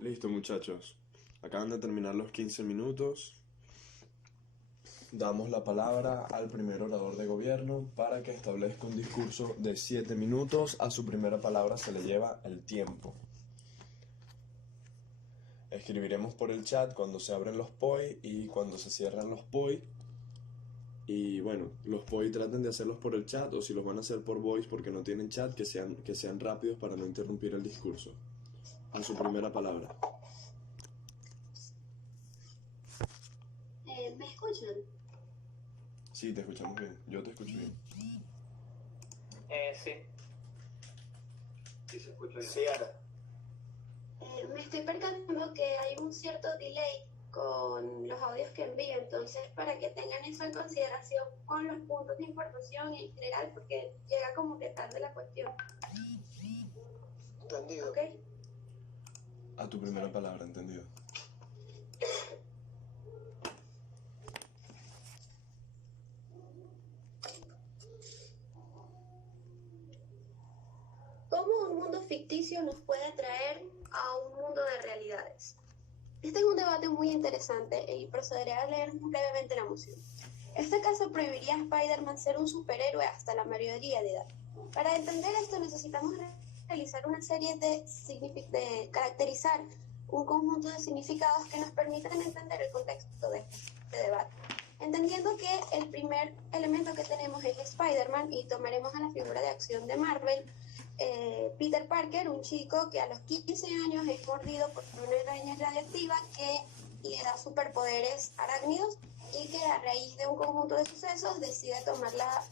Listo, muchachos. Acaban de terminar los 15 minutos. Damos la palabra al primer orador de gobierno para que establezca un discurso de 7 minutos. A su primera palabra se le lleva el tiempo. Escribiremos por el chat cuando se abren los POI y cuando se cierran los POI. Y bueno, los POI traten de hacerlos por el chat, o si los van a hacer por voice porque no tienen chat, que sean rápidos para no interrumpir el discurso. A su primera palabra. ¿Me escuchan? Sí, te escuchamos bien. Yo te escucho bien. Sí. Sí se escucha bien. Sí, Ara. Me estoy percatando que hay un cierto delay con los audios que envío, entonces para que tengan eso en consideración con los puntos de información en general, porque llega como que tarde la cuestión. Entendido. ¿Ok? A tu primera palabra, entendido. ¿Cómo un mundo ficticio nos puede traer a un mundo de realidades? Este es un debate muy interesante y procederé a leer brevemente la moción. Este caso prohibiría a Spider-Man ser un superhéroe hasta la mayoría de edad. Para entender esto necesitamos realizar una serie de caracterizar un conjunto de significados que nos permitan entender el contexto de este debate. Entendiendo que el primer elemento que tenemos es Spider-Man y tomaremos a la figura de acción de Marvel, Peter Parker, un chico que a los 15 años es mordido por una araña radioactiva que le da superpoderes arácnidos y que a raíz de un conjunto de sucesos decide tomar la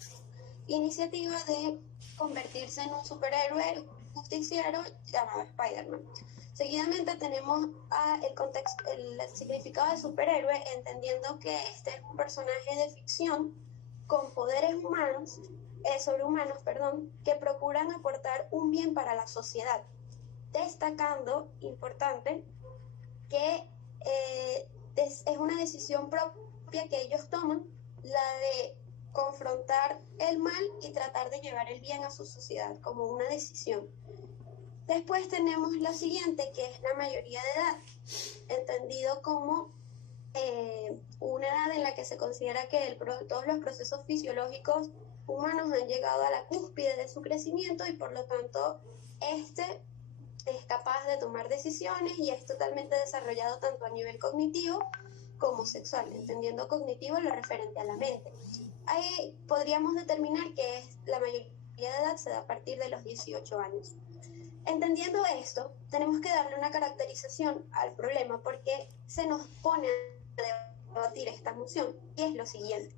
iniciativa de convertirse en un superhéroe justiciero llamado Spider-Man. Seguidamente tenemos el significado de superhéroe, entendiendo que este es un personaje de ficción con poderes sobrehumanos, que procuran aportar un bien para la sociedad, destacando, importante, que es una decisión propia que ellos toman, la de confrontar el mal y tratar de llevar el bien a su sociedad como una decisión. Después tenemos lo siguiente, que es la mayoría de edad, entendido como una edad en la que se considera que todos los procesos fisiológicos humanos han llegado a la cúspide de su crecimiento y por lo tanto este es capaz de tomar decisiones y es totalmente desarrollado tanto a nivel cognitivo como sexual, entendiendo cognitivo lo referente a la mente. Ahí podríamos determinar que la mayoría de edad se da a partir de los 18 años. Entendiendo esto, tenemos que darle una caracterización al problema porque se nos pone a debatir esta moción y es lo siguiente.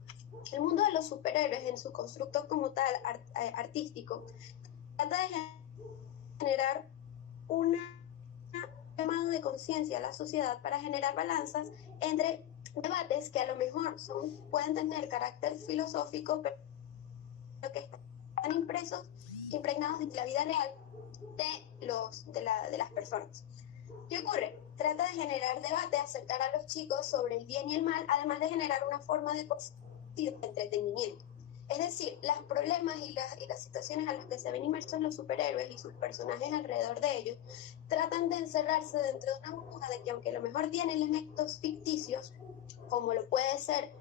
El mundo de los superhéroes en su constructo como tal artístico trata de generar un llamado de conciencia a la sociedad para generar balanzas entre debates que a lo mejor pueden tener carácter filosófico, pero que están impregnados de la vida real de las personas. ¿Qué ocurre? Trata de generar debate, acercar a los chicos sobre el bien y el mal, además de generar una forma de entretenimiento. Es decir, los problemas y las situaciones a las que se ven inmersos los superhéroes y sus personajes alrededor de ellos tratan de encerrarse dentro de una burbuja de que aunque a lo mejor tienen elementos ficticios, como lo puede ser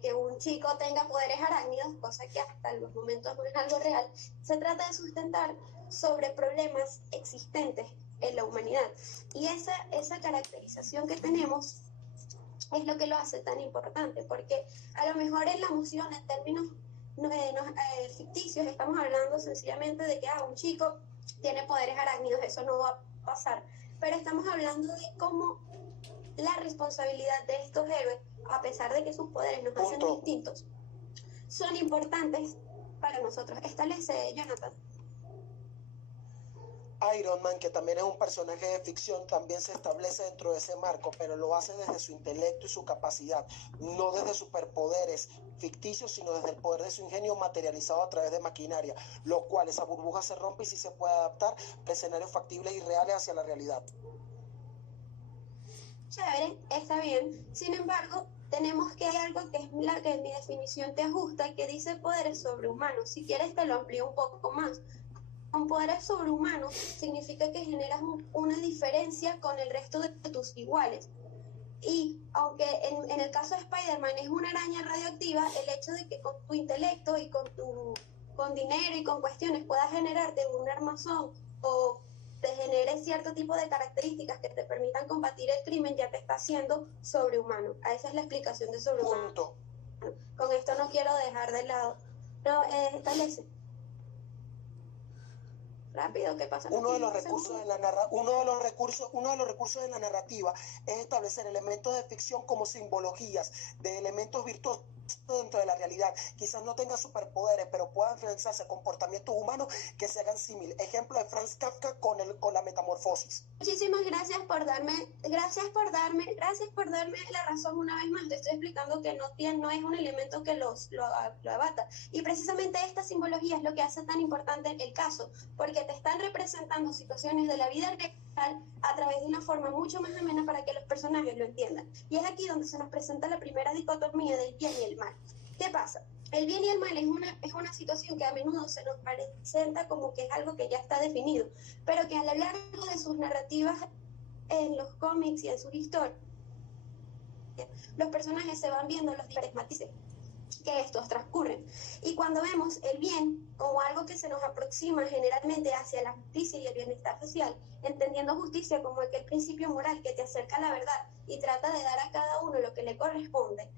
que un chico tenga poderes arácnidos, cosa que hasta los momentos no es algo real, se trata de sustentar sobre problemas existentes en la humanidad. Y esa caracterización que tenemos es lo que lo hace tan importante, porque a lo mejor en la moción, en términos ficticios, estamos hablando sencillamente de que un chico tiene poderes arácnidos, eso no va a pasar, pero estamos hablando de cómo la responsabilidad de estos héroes, a pesar de que sus poderes nos hacen distintos, son importantes para nosotros. Establece, Jonathan. Iron Man, que también es un personaje de ficción, también se establece dentro de ese marco, pero lo hace desde su intelecto y su capacidad, no desde superpoderes ficticios, sino desde el poder de su ingenio materializado a través de maquinaria, lo cual esa burbuja se rompe y sí se puede adaptar a escenarios factibles y reales hacia la realidad. Chévere, está bien. Sin embargo, tenemos que hay algo que es la que en mi definición te ajusta, que dice poderes sobrehumanos. Si quieres te lo amplío un poco más. con poderes sobrehumanos significa que generas una diferencia con el resto de tus iguales. Y aunque en el caso de Spider-Man es una araña radioactiva, el hecho de que con tu intelecto y con dinero y con cuestiones puedas generarte un armazón o te genere cierto tipo de características que te permitan combatir el crimen, ya te está haciendo sobrehumano. Esa es la explicación de sobrehumano. Punto. Con esto no quiero dejar de lado. No, establece. Rápido, ¿qué pasa? Uno de los recursos de la narrativa es establecer elementos de ficción como simbologías de elementos virtuosos dentro de la realidad. Quizás no tenga superpoderes, pero pueda enfrentarse a comportamientos humanos que se hagan similares. Ejemplo de Franz Kafka con la metamorfosis. Muchísimas gracias por darme la razón una vez más. Te estoy explicando que no es un elemento que lo abata. Y precisamente esta simbología es lo que hace tan importante el caso, porque te están representando situaciones de la vida real a través de una forma mucho más amena para que los personajes lo entiendan. Y es aquí donde se nos presenta la primera dicotomía del bien y el mal. ¿Qué pasa? El bien y el mal es una situación que a menudo se nos presenta como que es algo que ya está definido, pero que a lo largo de sus narrativas en los cómics y en sus historias, los personajes se van viendo los diferentes matices que estos transcurren. Y cuando vemos el bien como algo que se nos aproxima generalmente hacia la justicia y el bienestar social, entendiendo justicia como aquel principio moral que te acerca a la verdad y trata de dar a cada uno lo que le corresponde,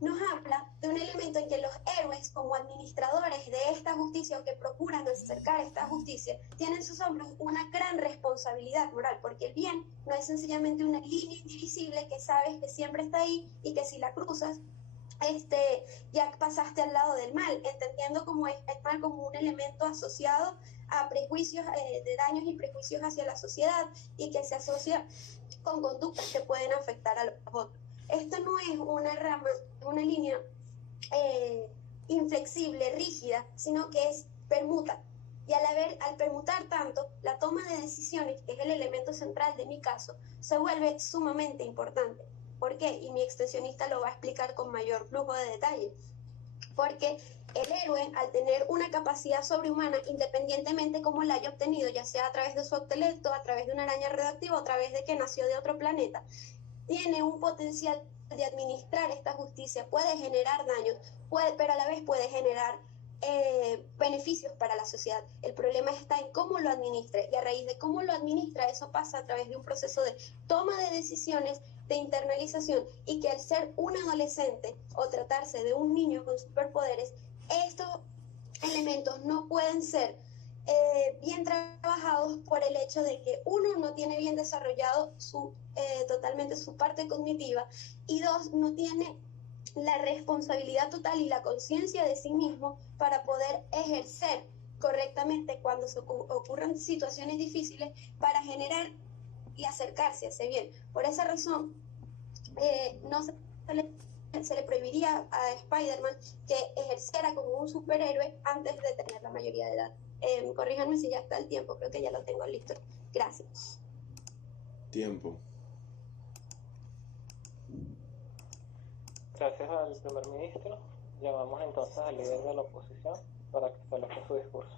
nos habla de un elemento en que los héroes, como administradores de esta justicia o que procuran acercar esta justicia, tienen en sus hombros una gran responsabilidad moral, porque el bien no es sencillamente una línea indivisible que sabes que siempre está ahí y que si la cruzas, ya pasaste al lado del mal, entendiendo como el mal como un elemento asociado a prejuicios, de daños y prejuicios hacia la sociedad y que se asocia con conductas que pueden afectar a los otros. Esto no es una rama, una línea inflexible, rígida, sino que es permuta. Y al permutar tanto, la toma de decisiones, que es el elemento central de mi caso, se vuelve sumamente importante. ¿Por qué? Y mi extensionista lo va a explicar con mayor flujo de detalle. Porque el héroe, al tener una capacidad sobrehumana, independientemente cómo la haya obtenido, ya sea a través de su intelecto, a través de una araña radioactiva, a través de que nació de otro planeta, tiene un potencial de administrar esta justicia, puede generar daños, pero a la vez puede generar beneficios para la sociedad. El problema está en cómo lo administra, y a raíz de cómo lo administra, eso pasa a través de un proceso de toma de decisiones, de internalización, y que al ser un adolescente o tratarse de un niño con superpoderes, estos elementos no pueden ser bien trabajados por el hecho de que uno no tiene bien desarrollado totalmente su parte cognitiva, y dos, no tiene la responsabilidad total y la conciencia de sí mismo para poder ejercer correctamente cuando se ocurran situaciones difíciles para generar y acercarse a ese bien. Por esa razón, no se le prohibiría a Spider-Man que ejerciera como un superhéroe antes de tener la mayoría de edad. Corríjanme si ya está el tiempo, creo que ya lo tengo listo. Gracias. Tiempo. Gracias al primer ministro. Llamamos entonces al líder de la oposición para que establezca su discurso.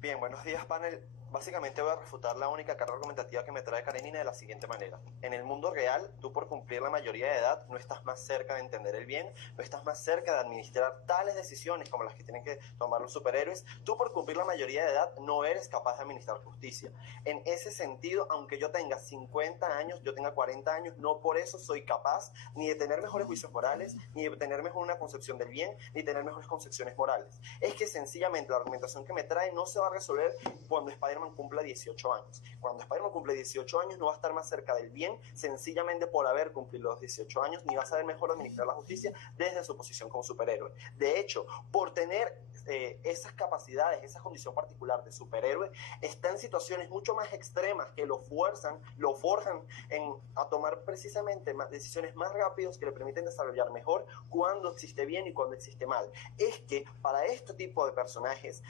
Bien, buenos días, panel. Básicamente voy a refutar la única carga argumentativa que me trae Karenina de la siguiente manera. En el mundo real, tú por cumplir la mayoría de edad no estás más cerca de entender el bien, no estás más cerca de administrar tales decisiones como las que tienen que tomar los superhéroes. Tú por cumplir la mayoría de edad no eres capaz de administrar justicia. En ese sentido, aunque yo tenga 50 años, yo tenga 40 años, no por eso soy capaz ni de tener mejores juicios morales, ni de tener mejor una concepción del bien, ni tener mejores concepciones morales. Es que sencillamente la argumentación que me trae no se va a resolver cuando Spider-Man cumpla 18 años. Cuando Spider-Man cumple 18 años no va a estar más cerca del bien sencillamente por haber cumplido los 18 años, ni va a saber mejor administrar la justicia desde su posición como superhéroe. De hecho, por tener esas capacidades, esa condición particular de superhéroe, está en situaciones mucho más extremas que lo forjan a tomar precisamente decisiones más rápidas que le permiten desarrollar mejor cuando existe bien y cuando existe mal. Es que para este tipo de personajes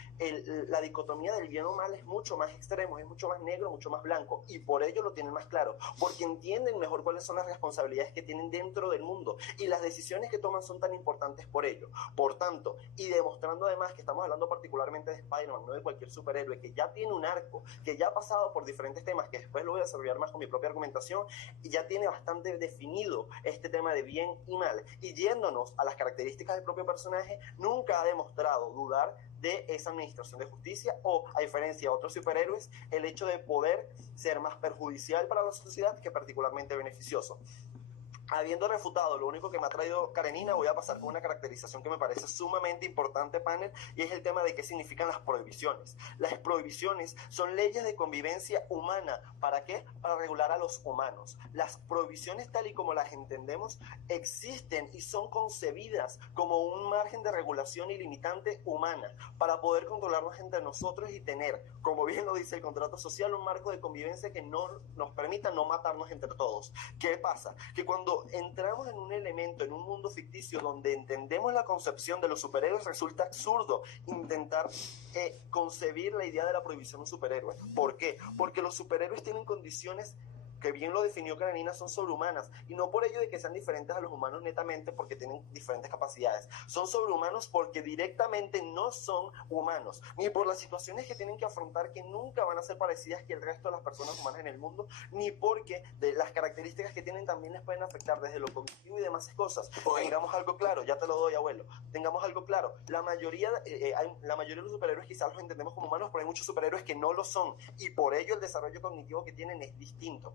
la dicotomía del bien o mal es mucho más extremos, es mucho más negro, mucho más blanco, y por ello lo tienen más claro, porque entienden mejor cuáles son las responsabilidades que tienen dentro del mundo, y las decisiones que toman son tan importantes por ello. Por tanto, y demostrando además que estamos hablando particularmente de Spider-Man, no de cualquier superhéroe, que ya tiene un arco, que ya ha pasado por diferentes temas, que después lo voy a desarrollar más con mi propia argumentación, y ya tiene bastante definido este tema de bien y mal, y yéndonos a las características del propio personaje, nunca ha demostrado dudar de esa administración de justicia, o a diferencia de otros superhéroes, el hecho de poder ser más perjudicial para la sociedad que particularmente beneficioso. Habiendo refutado lo único que me ha traído Karenina, voy a pasar con una caracterización que me parece sumamente importante, panel, y es el tema de qué significan las prohibiciones. Las prohibiciones son leyes de convivencia humana. ¿Para qué? Para regular a los humanos. Las prohibiciones, tal y como las entendemos, existen y son concebidas como un margen de regulación ilimitante humana para poder controlarnos entre nosotros y tener, como bien lo dice el contrato social, un marco de convivencia que no nos permita no matarnos entre todos. ¿Qué pasa? Que cuando entramos en un elemento, en un mundo ficticio donde entendemos la concepción de los superhéroes, resulta absurdo intentar concebir la idea de la prohibición de un superhéroe. ¿Por qué? Porque los superhéroes tienen condiciones que bien lo definió Karenina, son sobrehumanas, y no por ello de que sean diferentes a los humanos netamente porque tienen diferentes capacidades, son sobrehumanos porque directamente no son humanos, ni por las situaciones que tienen que afrontar que nunca van a ser parecidas que el resto de las personas humanas en el mundo, ni porque de las características que tienen también les pueden afectar desde lo cognitivo y demás cosas. Tengamos algo claro, ya te lo doy, abuelo, tengamos algo claro, la mayoría de los superhéroes quizás los entendemos como humanos, pero hay muchos superhéroes que no lo son, y por ello el desarrollo cognitivo que tienen es distinto.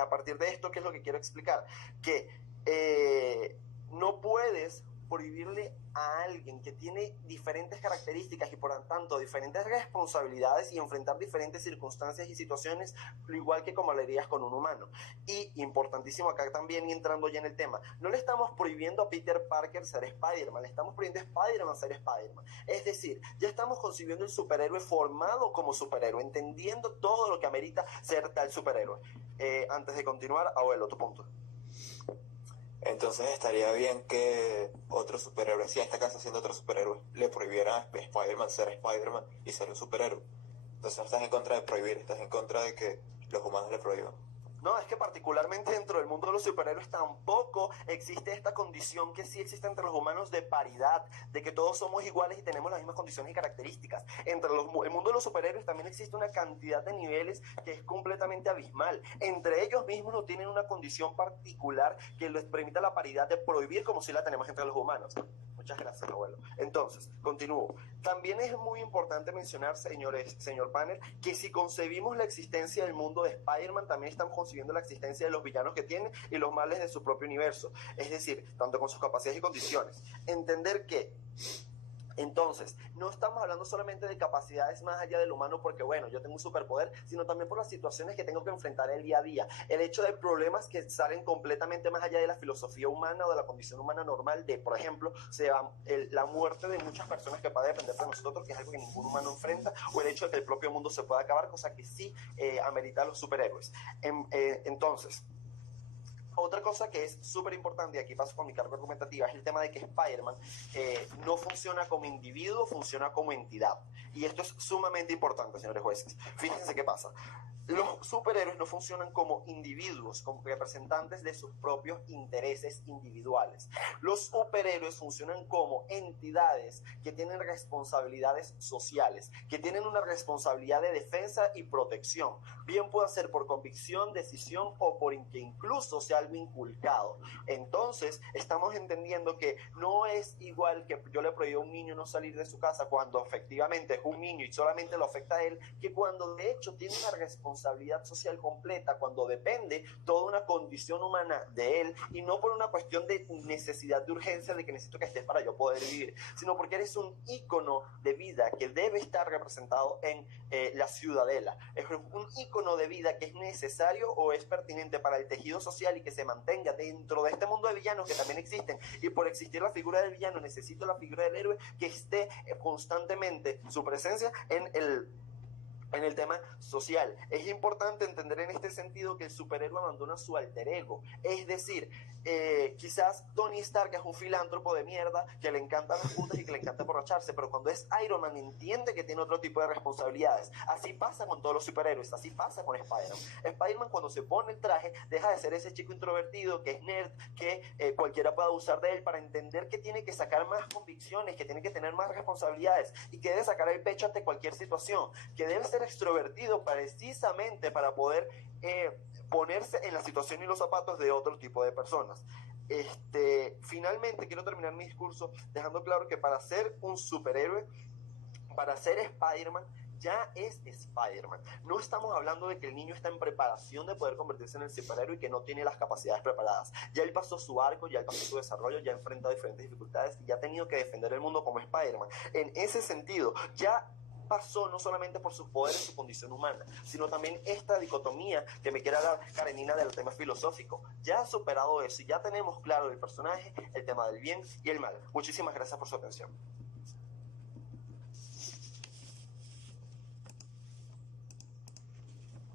A partir de esto, ¿qué es lo que quiero explicar? Que no puedes prohibirle a alguien que tiene diferentes características y por lo tanto diferentes responsabilidades y enfrentar diferentes circunstancias y situaciones, lo igual que como lo harías con un humano. Y importantísimo acá también, y entrando ya en el tema, no le estamos prohibiendo a Peter Parker ser Spider-Man, le estamos prohibiendo a Spider-Man ser Spider-Man. Es decir, ya estamos concibiendo el superhéroe formado como superhéroe, entendiendo todo lo que amerita ser tal superhéroe. Antes de continuar, abuelo, tu punto. Entonces estaría bien que otro superhéroe, si en este caso siendo otro superhéroe, le prohibieran a Spider-Man ser Spider-Man y ser un superhéroe. Entonces no estás en contra de prohibir, estás en contra de que los humanos le prohíban. No, es que particularmente dentro del mundo de los superhéroes tampoco existe esta condición que sí existe entre los humanos de paridad, de que todos somos iguales y tenemos las mismas condiciones y características. Entre el mundo de los superhéroes también existe una cantidad de niveles que es completamente abismal. Entre ellos mismos no tienen una condición particular que les permita la paridad de prohibir como si la tenemos entre los humanos. Muchas gracias, abuelo. Entonces, continúo. También es muy importante mencionar, señor panel, que si concebimos la existencia del mundo de Spider-Man, también estamos concibiendo la existencia de los villanos que tiene y los males de su propio universo. Es decir, tanto con sus capacidades y condiciones. Entender que entonces, no estamos hablando solamente de capacidades más allá del humano porque, bueno, yo tengo un superpoder, sino también por las situaciones que tengo que enfrentar el día a día. El hecho de problemas que salen completamente más allá de la filosofía humana o de la condición humana normal de, por ejemplo, la muerte de muchas personas que puede depender de nosotros, que es algo que ningún humano enfrenta, o el hecho de que el propio mundo se pueda acabar, cosa que sí amerita a los superhéroes. Entonces, otra cosa que es súper importante, y aquí paso con mi carga argumentativa, es el tema de que Spider-Man no funciona como individuo, funciona como entidad. Y esto es sumamente importante, señores jueces. Fíjense qué pasa. Los superhéroes no funcionan como individuos, como representantes de sus propios intereses individuales. Los superhéroes funcionan como entidades que tienen responsabilidades sociales, que tienen una responsabilidad de defensa y protección. Bien puede ser por convicción, decisión o por que incluso sea algo inculcado. Entonces, estamos entendiendo que no es igual que yo le prohíbo a un niño no salir de su casa cuando efectivamente es un niño y solamente lo afecta a él, que cuando de hecho tiene una responsabilidad social completa, cuando depende toda una condición humana de él, y no por una cuestión de necesidad, de urgencia, de que necesito que estés para yo poder vivir, sino porque eres un ícono de vida que debe estar representado en la ciudadela. Es un ícono de vida que es necesario o es pertinente para el tejido social y que se mantenga dentro de este mundo de villanos que también existen, y por existir la figura del villano necesito la figura del héroe que esté constantemente su presencia en en el tema social. Es importante entender en este sentido que el superhéroe abandona su alter ego. Es decir, quizás Tony Stark es un filántropo de mierda que le encantan las putas y que le encanta emborracharse, pero cuando es Iron Man entiende que tiene otro tipo de responsabilidades. Así pasa con todos los superhéroes, así pasa con Spider-Man. Spider-Man, cuando se pone el traje, deja de ser ese chico introvertido que es nerd, que cualquiera pueda usar de él, para entender que tiene que sacar más convicciones, que tiene que tener más responsabilidades y que debe sacar el pecho ante cualquier situación, que debe ser extrovertido precisamente para poder ponerse en la situación y los zapatos de otro tipo de personas. Finalmente quiero terminar mi discurso dejando claro que para ser un superhéroe, para ser Spider-Man, ya es Spider-Man. No estamos hablando de que el niño está en preparación de poder convertirse en el superhéroe y que no tiene las capacidades preparadas. Ya él pasó su arco, ya él pasó su desarrollo, ya ha enfrentado diferentes dificultades y ya ha tenido que defender el mundo como Spider-Man. En ese sentido, ya pasó no solamente por sus poderes y su condición humana, sino también esta dicotomía que me quiere dar Karenina del tema filosófico. Ya ha superado eso y ya tenemos claro el personaje, el tema del bien y el mal. Muchísimas gracias por su atención.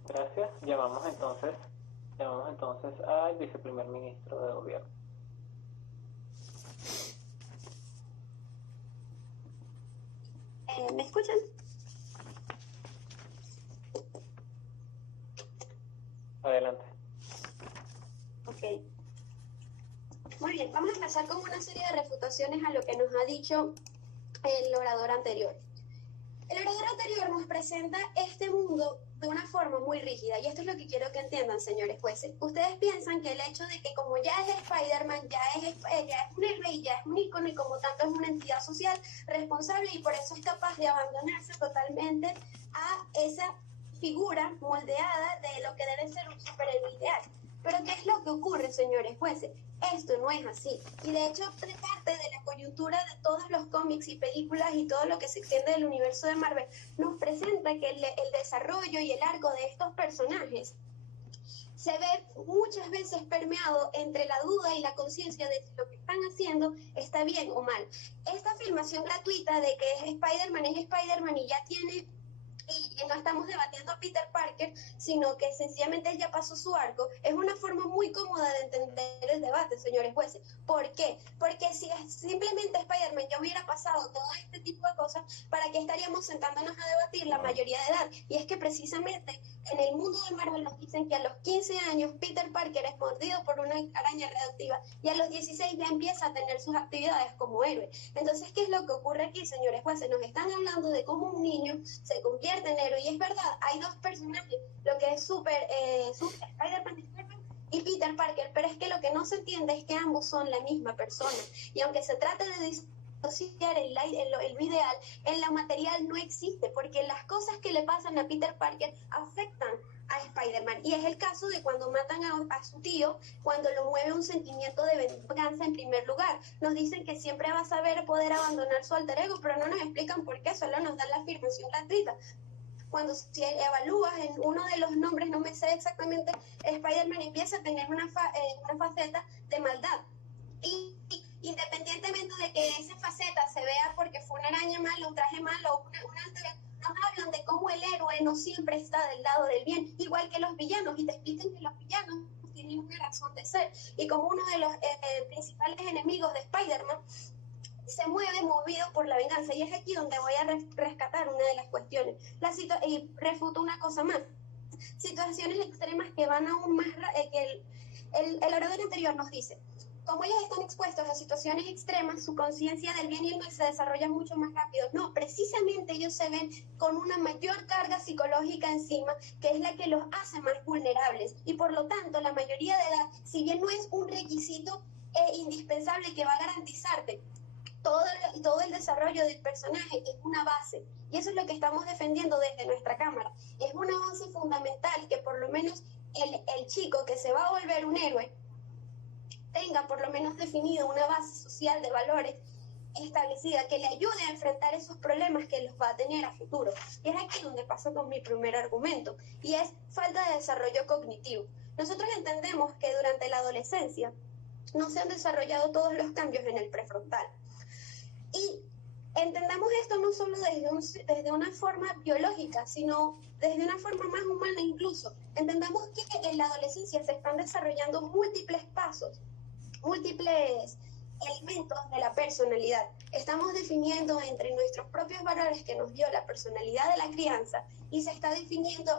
Gracias. Llamamos entonces al viceprimer ministro de gobierno. ¿Me escuchan? Adelante. Ok. Muy bien, vamos a empezar con una serie de refutaciones a lo que nos ha dicho el orador anterior. El orador anterior nos presenta este mundo de una forma muy rígida, y esto es lo que quiero que entiendan, señores jueces. Ustedes piensan que el hecho de que como ya es Spider-Man, ya es un héroe y ya es un ícono y como tanto es una entidad social responsable y por eso es capaz de abandonarse totalmente a esa figura moldeada de lo que debe ser un superhéroe ideal. Pero ¿qué es lo que ocurre, señores jueces? Esto no es así. Y de hecho, parte de la coyuntura de todos los cómics y películas y todo lo que se extiende del universo de Marvel nos presenta que el desarrollo y el arco de estos personajes se ve muchas veces permeado entre la duda y la conciencia de si lo que están haciendo está bien o mal. Esta afirmación gratuita de que Spider-Man es Spider-Man y ya tiene... y no estamos debatiendo a Peter Parker, sino que sencillamente él ya pasó su arco, es una forma muy cómoda de entender el debate, señores jueces. ¿Por qué? Porque si simplemente Spider-Man ya hubiera pasado todo este tipo de cosas, ¿para qué estaríamos sentándonos a debatir la mayoría de edad? Y es que precisamente en el mundo de Marvel nos dicen que a los 15 años Peter Parker es mordido por una araña radioactiva y a los 16 ya empieza a tener sus actividades como héroe. Entonces, ¿qué es lo que ocurre aquí, señores jueces? Nos están hablando de cómo un niño se convierte en héroe, y es verdad, hay dos personajes, lo que es Spider-Man y Peter Parker, pero es que lo que no se entiende es que ambos son la misma persona, y aunque se trate de disociar el ideal, en la material no existe, porque las cosas que le pasan a Peter Parker afectan a Spider-Man, y es el caso de cuando matan a su tío, cuando lo mueve un sentimiento de venganza en primer lugar. Nos dicen que siempre va a saber poder abandonar su alter ego, pero no nos explican por qué, solo nos dan la afirmación gratuita. Cuando si evalúas en uno de los nombres, no me sé exactamente, Spider-Man empieza a tener una faceta de maldad. Y independientemente de que esa faceta se vea porque fue una araña mala, un traje malo, nos hablan de cómo el héroe no siempre está del lado del bien, igual que los villanos, y te explican que los villanos tienen una razón de ser. Y como uno de los principales enemigos de Spider-Man se mueve movido por la venganza, y es aquí donde voy a rescatar una de las cuestiones. Y refuto una cosa más. Situaciones extremas que van aún más... que el orador anterior nos dice, como ellos están expuestos a situaciones extremas, su conciencia del bien y el mal se desarrolla mucho más rápido. No, precisamente ellos se ven con una mayor carga psicológica encima, que es la que los hace más vulnerables. Y por lo tanto, la mayoría de edad, si bien no es un requisito indispensable que va a garantizarte todo el desarrollo del personaje, es una base, y eso es lo que estamos defendiendo desde nuestra cámara. Es una base fundamental que por lo menos el chico que se va a volver un héroe tenga por lo menos definido una base social de valores establecida que le ayude a enfrentar esos problemas que los va a tener a futuro. Y es aquí donde paso con mi primer argumento, y es falta de desarrollo cognitivo. Nosotros entendemos que durante la adolescencia no se han desarrollado todos los cambios en el prefrontal. Y entendamos esto no solo desde una forma biológica, sino desde una forma más humana incluso. Entendamos que en la adolescencia se están desarrollando múltiples pasos, múltiples elementos de la personalidad. Estamos definiendo entre nuestros propios valores que nos dio la personalidad de la crianza y se está definiendo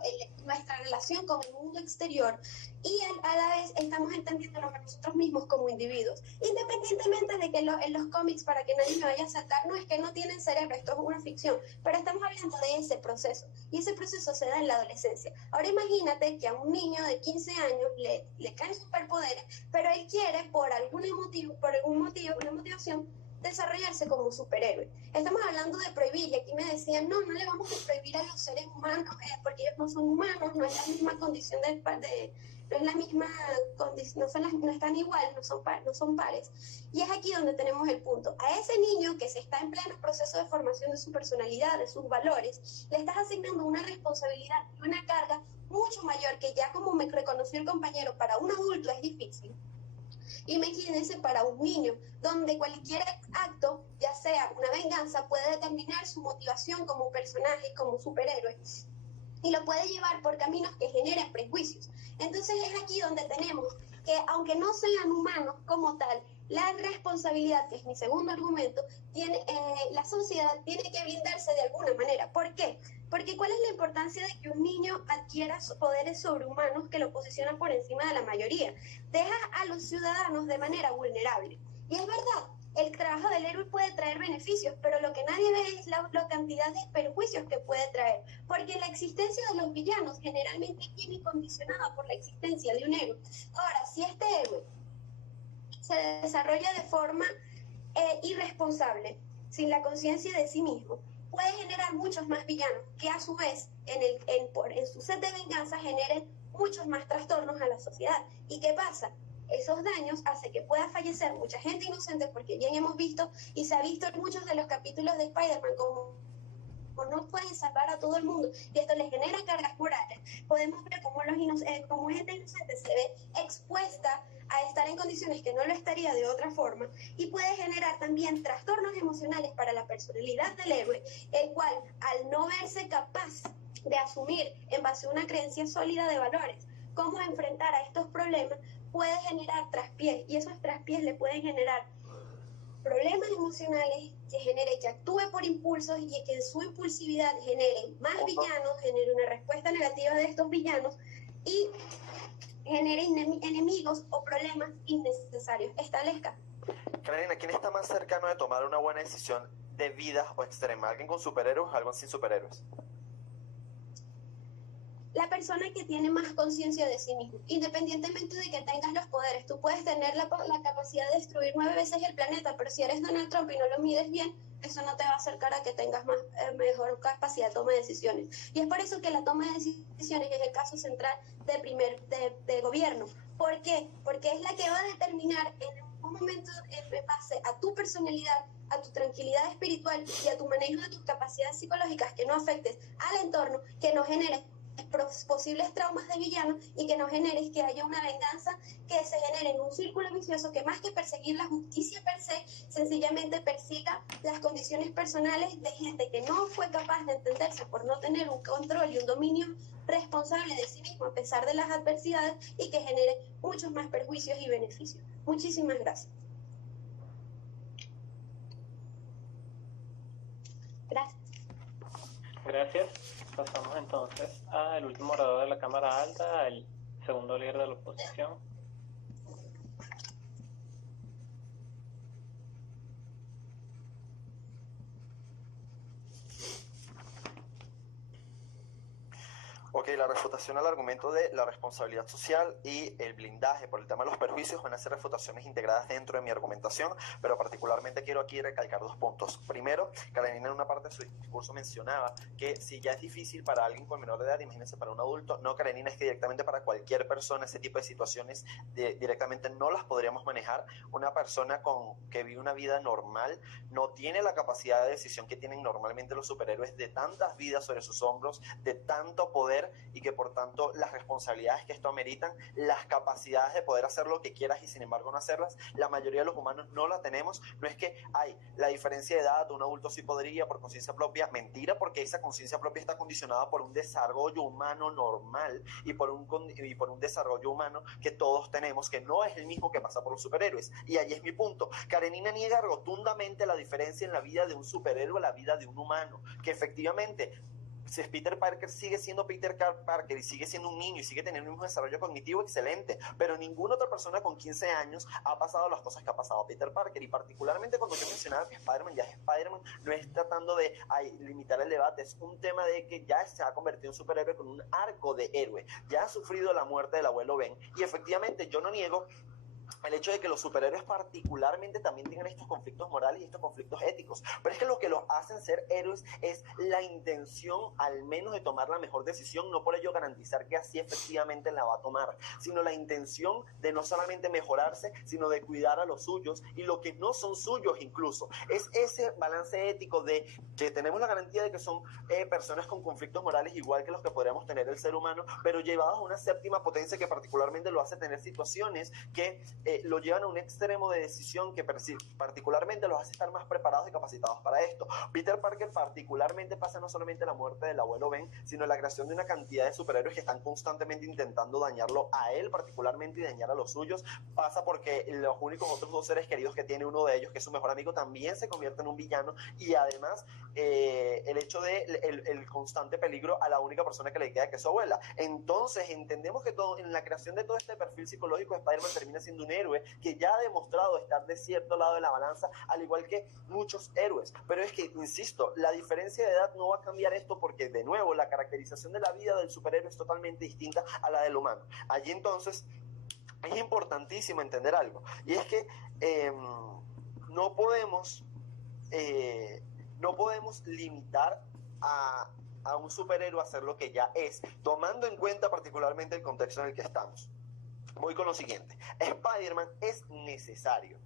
nuestra relación con el mundo exterior y a la vez estamos entendiéndonos a nosotros mismos como individuos. Independientemente de que en los cómics, para que nadie me vaya a saltar, no es que no tienen cerebro, esto es una ficción, pero estamos hablando de ese proceso y ese proceso se da en la adolescencia. Ahora imagínate que a un niño de 15 años le caen superpoderes, pero él quiere por algún motivo, una motivación, desarrollarse como superhéroe. Estamos hablando de prohibir y aquí me decían, no le vamos a prohibir a los seres humanos porque ellos no son humanos, no es la misma condición no es la misma condición, no están iguales, no son pares. Y es aquí donde tenemos el punto. A ese niño que se está en pleno proceso de formación de su personalidad, de sus valores, le estás asignando una responsabilidad y una carga mucho mayor que ya, como me reconoció el compañero, para un adulto es difícil. Imagínense para un niño, donde cualquier acto, ya sea una venganza, puede determinar su motivación como personaje, como superhéroe, y lo puede llevar por caminos que generen prejuicios. Entonces es aquí donde tenemos que, aunque no sean humanos como tal, la responsabilidad, que es mi segundo argumento, la sociedad tiene que blindarse de alguna manera. ¿Por qué? Porque ¿cuál es la importancia de que un niño adquiera poderes sobrehumanos que lo posicionan por encima de la mayoría? Deja a los ciudadanos de manera vulnerable. Y es verdad, el trabajo del héroe puede traer beneficios, pero lo que nadie ve es la cantidad de perjuicios que puede traer. Porque la existencia de los villanos generalmente viene condicionada por la existencia de un héroe. Ahora, si este héroe se desarrolla de forma irresponsable, sin la conciencia de sí mismo, puede generar muchos más villanos que a su vez en su sed de venganza generen muchos más trastornos a la sociedad. ¿Y qué pasa? Esos daños hacen que pueda fallecer mucha gente inocente, porque bien hemos visto y se ha visto en muchos de los capítulos de Spider-Man como no pueden salvar a todo el mundo y esto les genera cargas morales. Podemos ver cómo como gente inocente se ve expuesta a estar en condiciones que no lo estaría de otra forma y puede generar también trastornos emocionales para la personalidad del héroe, el cual, al no verse capaz de asumir en base a una creencia sólida de valores cómo enfrentar a estos problemas, puede generar traspiés y esos traspiés le pueden generar problemas emocionales, que genere que actúe por impulsos y que en su impulsividad genere más villanos, genere una respuesta negativa de estos villanos y genere enemigos o problemas innecesarios. Establezca. Karina, ¿quién está más cercano de tomar una buena decisión de vida o extrema? ¿Alguien con superhéroes o alguien sin superhéroes? La persona que tiene más conciencia de sí mismo, independientemente de que tengas los poderes. Tú puedes tener la capacidad de destruir 9 veces el planeta, pero si eres Donald Trump y no lo mides bien, eso no te va a acercar a que tengas mejor capacidad de toma de decisiones. Y es por eso que la toma de decisiones es el caso central de gobierno. ¿Por qué? Porque es la que va a determinar en un momento, en base a tu personalidad, a tu tranquilidad espiritual y a tu manejo de tus capacidades psicológicas, que no afectes al entorno, que no generes posibles traumas de villano y que no generes que haya una venganza que se genere en un círculo vicioso que, más que perseguir la justicia per se, sencillamente persiga las condiciones personales de gente que no fue capaz de entenderse por no tener un control y un dominio responsable de sí mismo a pesar de las adversidades y que genere muchos más perjuicios y beneficios. Muchísimas gracias. Gracias. Pasamos entonces al último orador de la Cámara Alta, el segundo líder de la oposición. Ok, la refutación al argumento de la responsabilidad social y el blindaje por el tema de los perjuicios van a ser refutaciones integradas dentro de mi argumentación, pero particularmente quiero aquí recalcar 2 puntos. Primero, Karenina en una parte de su discurso mencionaba que si ya es difícil para alguien con menor de edad, imagínense para un adulto. No, Karenina, es que directamente para cualquier persona ese tipo de situaciones directamente no las podríamos manejar. Una persona que vive una vida normal no tiene la capacidad de decisión que tienen normalmente los superhéroes, de tantas vidas sobre sus hombros, de tanto poder superpoder y que por tanto las responsabilidades que esto ameritan, las capacidades de poder hacer lo que quieras y sin embargo no hacerlas, la mayoría de los humanos no la tenemos. No es que hay la diferencia de edad, un adulto sí podría por conciencia propia, mentira, porque esa conciencia propia está condicionada por un desarrollo humano normal y por un desarrollo humano que todos tenemos, que no es el mismo que pasa por los superhéroes. Y ahí es mi punto. Karenina niega rotundamente la diferencia en la vida de un superhéroe a la vida de un humano, que efectivamente, si es Peter Parker, sigue siendo Peter Parker y sigue siendo un niño y sigue teniendo el mismo desarrollo cognitivo excelente, pero ninguna otra persona con 15 años ha pasado las cosas que ha pasado Peter Parker. Y particularmente cuando yo mencionaba que Spider-Man ya es Spider-Man, no es tratando de limitar el debate, es un tema de que ya se ha convertido en superhéroe con un arco de héroe, ya ha sufrido la muerte del abuelo Ben, y efectivamente yo no niego el hecho de que los superhéroes particularmente también tengan estos conflictos morales y estos conflictos éticos, pero es que lo que los hacen ser héroes es la intención al menos de tomar la mejor decisión, no por ello garantizar que así efectivamente la va a tomar, sino la intención de no solamente mejorarse, sino de cuidar a los suyos y lo que no son suyos incluso. Es ese balance ético de que tenemos la garantía de que son personas con conflictos morales igual que los que podríamos tener el ser humano, pero llevados a una séptima potencia que particularmente lo hace tener situaciones que lo llevan a un extremo de decisión que particularmente los hace estar más preparados y capacitados para esto. Peter Parker particularmente pasa no solamente la muerte del abuelo Ben, sino la creación de una cantidad de superhéroes que están constantemente intentando dañarlo a él particularmente y dañar a los suyos. Pasa porque los únicos otros dos seres queridos que tiene uno de ellos, que es su mejor amigo, también se convierte en un villano, y además el hecho de el constante peligro a la única persona que le queda, que es su abuela. Entonces entendemos que en la creación de todo este perfil psicológico, Spider-Man termina siendo un héroe que ya ha demostrado estar de cierto lado de la balanza, al igual que muchos héroes. Pero es que, insisto, la diferencia de edad no va a cambiar esto, porque de nuevo la caracterización de la vida del superhéroe es totalmente distinta a la del humano. Allí entonces es importantísimo entender algo, y es que no podemos limitar a un superhéroe a hacer lo que ya es, tomando en cuenta particularmente el contexto en el que estamos. Voy con lo siguiente. Spider-Man es necesario.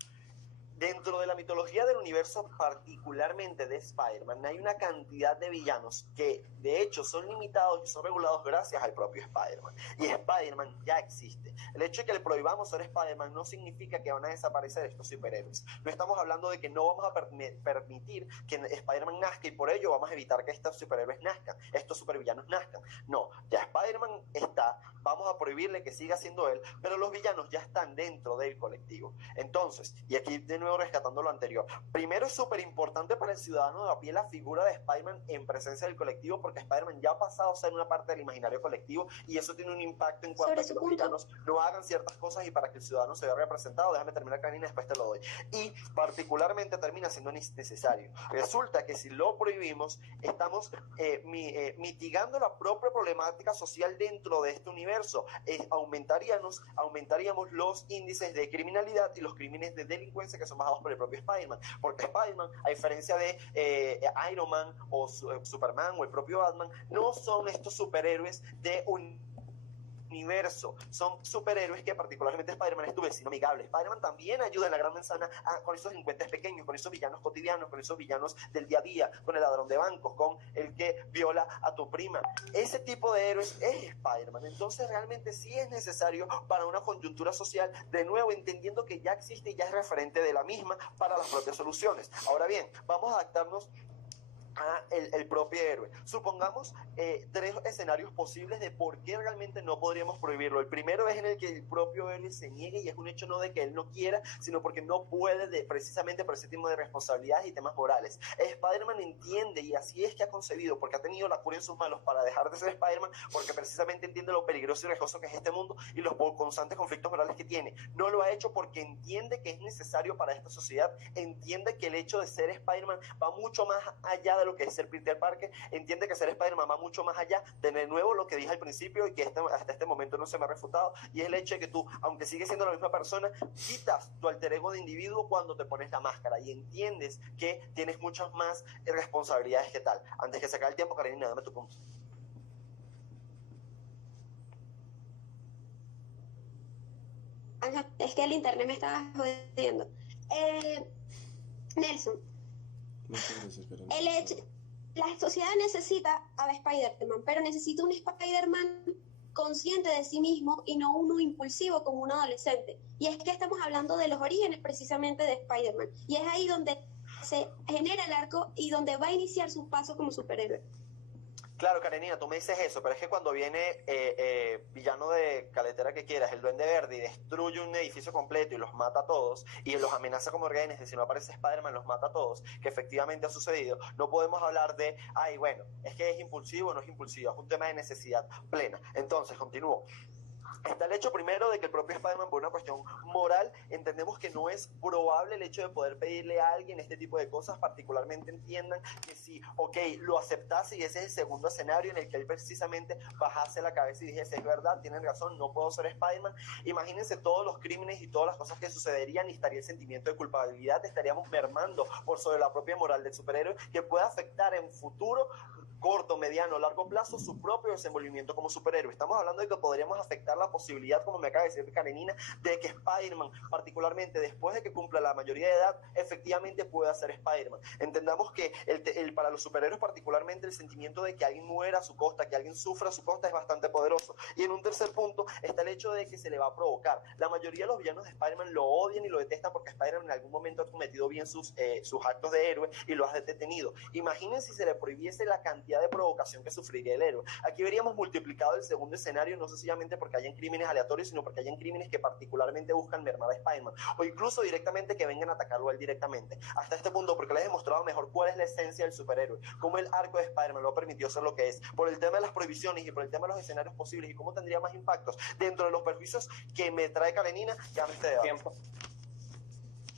Dentro de la mitología del universo, particularmente de Spider-Man, hay una cantidad de villanos que de hecho son limitados y son regulados gracias al propio Spider-Man. Y Spider-Man ya existe. El hecho de que le prohibamos ser Spider-Man no significa que van a desaparecer estos superhéroes. No estamos hablando de que no vamos a permitir que Spider-Man nazca y por ello vamos a evitar que estos superhéroes nazcan, estos supervillanos nazcan. No, ya Spider-Man está, vamos a prohibirle que siga siendo él, pero los villanos ya están dentro del colectivo. Entonces, y aquí de nuevo rescatando lo anterior, primero es súper importante para el ciudadano de a pie la figura de Spider-Man en presencia del colectivo, porque Spider-Man ya ha pasado a ser una parte del imaginario colectivo y eso tiene un impacto en cuanto a que los villanos no hagan ciertas cosas y para que el ciudadano se vea representado. Déjame terminar, Karina, después te lo doy. Y particularmente termina siendo necesario. Resulta que si lo prohibimos, estamos mitigando la propia problemática social dentro de este universo. Aumentaríamos los índices de criminalidad y los crímenes de delincuencia que son bajados por el propio Spider-Man, porque Spider-Man, a diferencia de Iron Man o Superman o el propio Batman, no son estos superhéroes de un universo, son superhéroes que particularmente Spider-Man es tu vecino amigable. Spider-Man también ayuda en la gran manzana con esos delincuentes pequeños, con esos villanos cotidianos, con esos villanos del día a día, con el ladrón de bancos, con el que viola a tu prima. Ese tipo de héroes es Spider-Man. Entonces realmente sí es necesario para una coyuntura social, de nuevo entendiendo que ya existe y ya es referente de la misma para las propias soluciones. Ahora bien, vamos a adaptarnos a el propio héroe. Supongamos tres escenarios posibles de por qué realmente no podríamos prohibirlo. El primero es en el que el propio héroe se niegue, y es un hecho no de que él no quiera, sino porque no puede, precisamente por ese tipo de responsabilidades y temas morales. Spider-Man entiende, y así es que ha concebido, porque ha tenido la cura en sus manos para dejar de ser Spider-Man, porque precisamente entiende lo peligroso y riesgoso que es este mundo y los constantes conflictos morales que tiene. No lo ha hecho porque entiende que es necesario para esta sociedad, entiende que el hecho de ser Spider-Man va mucho más allá de lo que es ser Peter Parker, entiende que ser Spider-Man va mucho más allá de nuevo lo que dije al principio y que hasta este momento no se me ha refutado, y es el hecho de que tú, aunque sigues siendo la misma persona, quitas tu alter ego de individuo cuando te pones la máscara y entiendes que tienes muchas más responsabilidades que tal. Antes que se acabe el tiempo, Karina, dame tu punto. Ajá, es que el internet me estaba jodiendo. Nelson, Muchas gracias, Karina. el hecho, la sociedad necesita a Spider-Man, pero necesita un Spider-Man consciente de sí mismo y no uno impulsivo como un adolescente. Y es que estamos hablando de los orígenes precisamente de Spider-Man. Y es ahí donde se genera el arco y donde va a iniciar su paso como superhéroe. Claro, Karenina, tú me dices eso, pero es que cuando viene villano de caletera que quieras, el Duende Verde, y destruye un edificio completo y los mata a todos, y los amenaza como rehenes, y si no aparece Spider-Man los mata a todos, que efectivamente ha sucedido, no podemos hablar de, ay, bueno, es que es impulsivo o no es impulsivo, es un tema de necesidad plena. Entonces, continúo. Está el hecho primero de que el propio Spider-Man, por una cuestión moral, entendemos que no es probable el hecho de poder pedirle a alguien este tipo de cosas, particularmente entiendan que si, ok, lo aceptase y ese es el segundo escenario en el que él precisamente bajase la cabeza y dijese, es verdad, tienen razón, no puedo ser Spider-Man. Imagínense todos los crímenes y todas las cosas que sucederían y estaría el sentimiento de culpabilidad, estaríamos mermando por sobre la propia moral del superhéroe que puede afectar en futuro corto, mediano, largo plazo, su propio desenvolvimiento como superhéroe. Estamos hablando de que podríamos afectar la posibilidad, como me acaba de decir Karenina, de que Spider-Man, particularmente después de que cumpla la mayoría de edad, efectivamente pueda ser Spider-Man. Entendamos que para los superhéroes, particularmente, el sentimiento de que alguien muera a su costa, que alguien sufra a su costa, es bastante poderoso. Y en un tercer punto está el hecho de que se le va a provocar. La mayoría de los villanos de Spider-Man lo odian y lo detestan porque Spider-Man en algún momento ha cometido bien sus actos de héroe y lo ha detenido. Imaginen si se le prohibiese la cantidad de provocación que sufriría el héroe. Aquí veríamos multiplicado el segundo escenario, no sencillamente porque hayan crímenes aleatorios, sino porque hayan crímenes que particularmente buscan mermar a Spider-Man, o incluso directamente que vengan a atacarlo a él directamente. Hasta este punto, porque les he demostrado mejor cuál es la esencia del superhéroe, cómo el arco de Spider-Man lo permitió ser lo que es, por el tema de las prohibiciones y por el tema de los escenarios posibles y cómo tendría más impactos dentro de los perjuicios que me trae Karenina, ya me este Tiempo.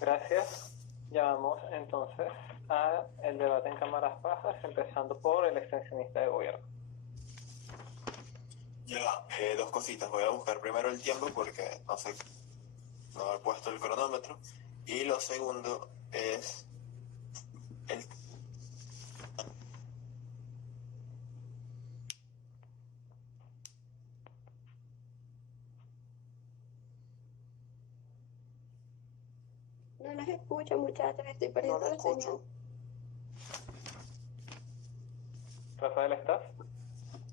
Gracias. Ya vamos entonces a el debate en cámaras bajas, empezando por el extensionista de gobierno. Ya, dos cositas. Voy a buscar primero el tiempo porque no sé, no he puesto el cronómetro. Y lo segundo es el... No los escucho, muchachos, estoy No perdiendo lo la señal. escucho. Rafael, ¿estás?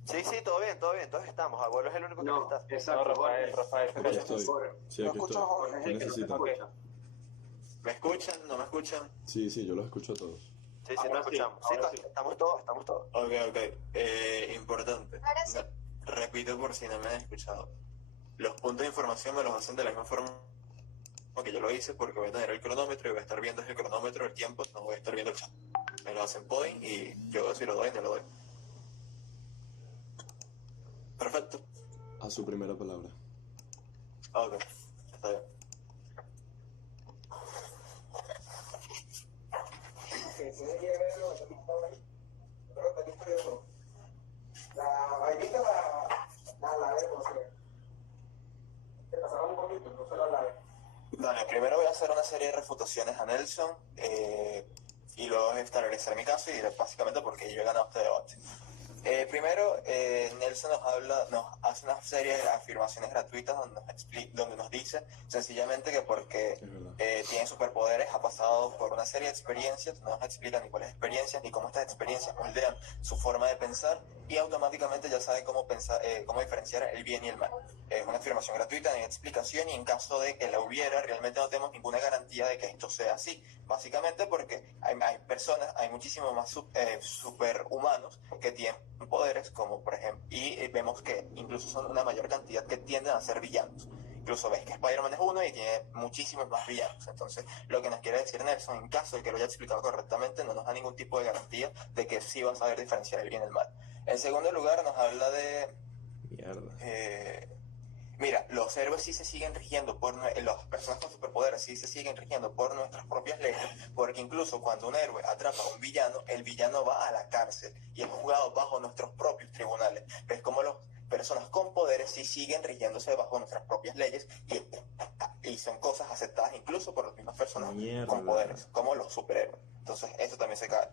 Sí, todo bien, todos estamos. Abuelo es el único que no está. No, Rafael. Aquí estoy. Sí, Lo aquí escucho, estoy. Jorge. ¿Qué necesitan? ¿Me escuchan? ¿No me escuchan? Sí, yo los escucho a todos. Sí, nos escuchamos. Sí, estamos todos. Ok. Importante. Ahora sí. Repito por si no me han escuchado. Los puntos de información me los hacen de la misma forma que yo lo hice, porque voy a tener el cronómetro y voy a estar viendo el cronómetro, el tiempo, no voy a estar viendo el chat. Me lo hacen point y yo si lo doy, no lo doy. Perfecto. A su primera palabra. Ok, está bien. La vainita la vemos, te pasaron un poquito, no se la lavé. Dale, primero voy a hacer una serie de refutaciones a Nelson y luego establecer mi caso y diré básicamente por qué yo he ganado este debate. Primero, Nelson nos hace una serie de afirmaciones gratuitas donde nos dice sencillamente que porque tiene superpoderes ha pasado por una serie de experiencias, no nos explica ni cuáles experiencias ni cómo estas experiencias moldean su forma de pensar y automáticamente ya sabe cómo diferenciar el bien y el mal. Es una afirmación gratuita, no hay explicación y en caso de que la hubiera, realmente no tenemos ninguna garantía de que esto sea así. Básicamente porque hay muchísimos más superhumanos que tienen poderes, como por ejemplo, y vemos que incluso son una mayor cantidad que tienden a ser villanos. Incluso ves que Spider-Man es uno y tiene muchísimos más villanos. Entonces, lo que nos quiere decir Nelson, en caso de que lo haya explicado correctamente, no nos da ningún tipo de garantía de que sí va a saber diferenciar el bien y el mal. En segundo lugar, nos habla de... Mira, los héroes sí se siguen rigiendo las personas con superpoderes sí se siguen rigiendo por nuestras propias leyes, porque incluso cuando un héroe atrapa a un villano, el villano va a la cárcel y es juzgado bajo nuestros propios tribunales. Ves como las personas con poderes sí siguen rigiéndose bajo nuestras propias leyes y son cosas aceptadas incluso por las mismas personas con poderes, como los superhéroes. Entonces, eso también se cae.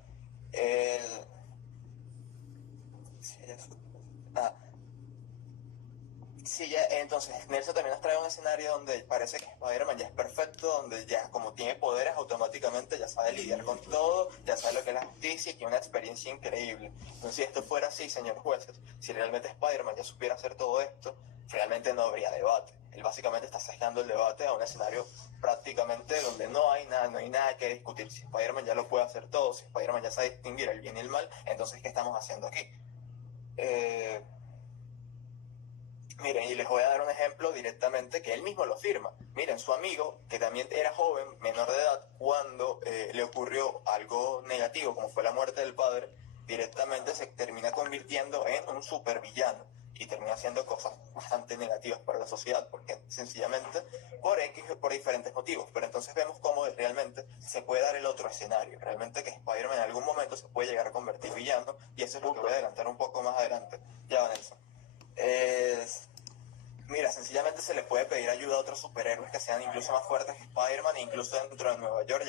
Sí, ya, entonces Nelson también nos trae un escenario donde parece que Spider-Man ya es perfecto, donde ya como tiene poderes automáticamente ya sabe lidiar con todo, ya sabe lo que es la justicia y tiene una experiencia increíble. Entonces, si esto fuera así, señores jueces, si realmente Spider-Man ya supiera hacer todo esto, realmente no habría debate. Él básicamente está sesgando el debate a un escenario prácticamente donde no hay nada que discutir. Si Spider-Man ya lo puede hacer todo, si Spider-Man ya sabe distinguir el bien y el mal, entonces ¿qué estamos haciendo aquí? Miren, y les voy a dar un ejemplo directamente que él mismo lo firma. Miren, su amigo, que también era joven, menor de edad, cuando le ocurrió algo negativo, como fue la muerte del padre, directamente se termina convirtiendo en un supervillano y termina haciendo cosas bastante negativas para la sociedad, porque sencillamente por diferentes motivos. Pero entonces vemos cómo realmente se puede dar el otro escenario, realmente que Spider-Man en algún momento se puede llegar a convertir villano, y eso es lo que voy a adelantar un poco más adelante. Ya, Vanessa. Mira, sencillamente se le puede pedir ayuda a otros superhéroes que sean incluso más fuertes que Spider-Man, e incluso dentro de Nueva York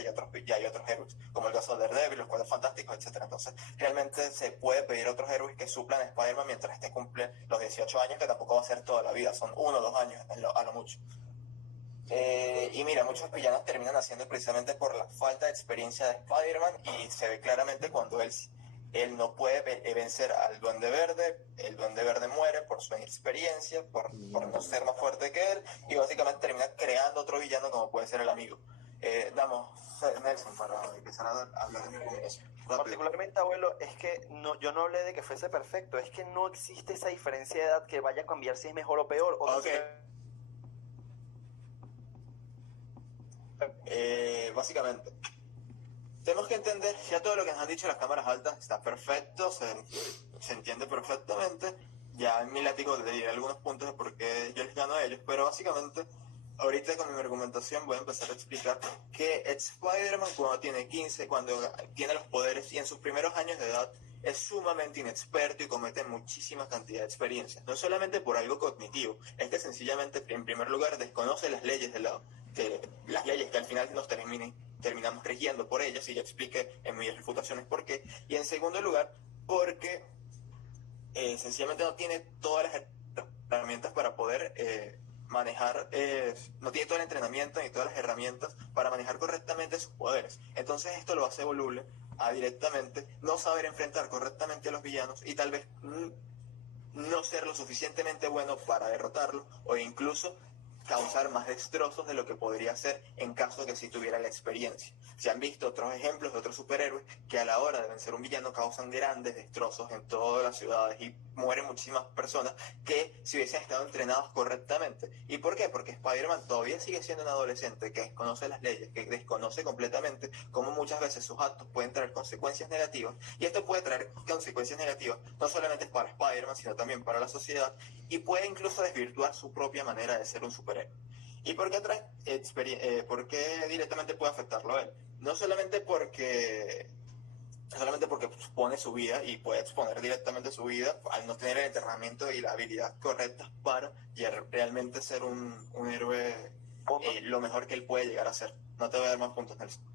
ya hay otros héroes, como el caso de Daredevil, los Cuatro Fantásticos, etc. Entonces, realmente se puede pedir a otros héroes que suplan a Spider-Man mientras este cumple los 18 años, que tampoco va a ser toda la vida, son 1 o 2 años a lo mucho. Y mira, muchos villanos terminan haciendo precisamente por la falta de experiencia de Spider-Man, y se ve claramente cuando él no puede vencer al Duende Verde, el Duende Verde muere por su inexperiencia, por no ser más fuerte que él, y básicamente termina creando otro villano como puede ser el amigo. Damos, Nelson, para empezar a hablar de mi recomendación. Particularmente, abuelo, es que yo no hablé de que fuese perfecto, es que no existe esa diferencia de edad que vaya a cambiar si es mejor o peor. Básicamente, tenemos que entender, ya todo lo que nos han dicho las cámaras altas está perfecto, se entiende perfectamente. Ya en mi látigo le diré algunos puntos de por qué yo les gano a ellos, pero básicamente, ahorita con mi argumentación voy a empezar a explicar que Spider-Man cuando tiene 15, cuando tiene los poderes y en sus primeros años de edad, es sumamente inexperto y comete muchísima cantidad de experiencias. No solamente por algo cognitivo, es que sencillamente, en primer lugar, desconoce las leyes las leyes que al final nos terminamos rigiendo por ellas, y ya expliqué en mis refutaciones por qué. Y en segundo lugar, porque sencillamente no tiene todas las herramientas para poder manejar, no tiene todo el entrenamiento ni todas las herramientas para manejar correctamente sus poderes. Entonces esto lo hace voluble a directamente no saber enfrentar correctamente a los villanos, y tal vez no ser lo suficientemente bueno para derrotarlo, o incluso causar más destrozos de lo que podría ser en caso de que sí tuviera la experiencia. Se han visto otros ejemplos de otros superhéroes que a la hora de vencer un villano causan grandes destrozos en todas las ciudades y mueren muchísimas personas que si hubiesen estado entrenados correctamente. ¿Y por qué? Porque Spider-Man todavía sigue siendo un adolescente que desconoce las leyes, que desconoce completamente cómo muchas veces sus actos pueden traer consecuencias negativas, y esto puede traer consecuencias negativas no solamente para Spider-Man, sino también para la sociedad, y puede incluso desvirtuar su propia manera de ser un superhéroe. ¿Y por qué directamente puede afectarlo a él? No solamente porque expone su vida y puede exponer directamente su vida al no tener el entrenamiento y la habilidad correcta para realmente ser un héroe, lo mejor que él puede llegar a ser. No te voy a dar más puntos, Nelson.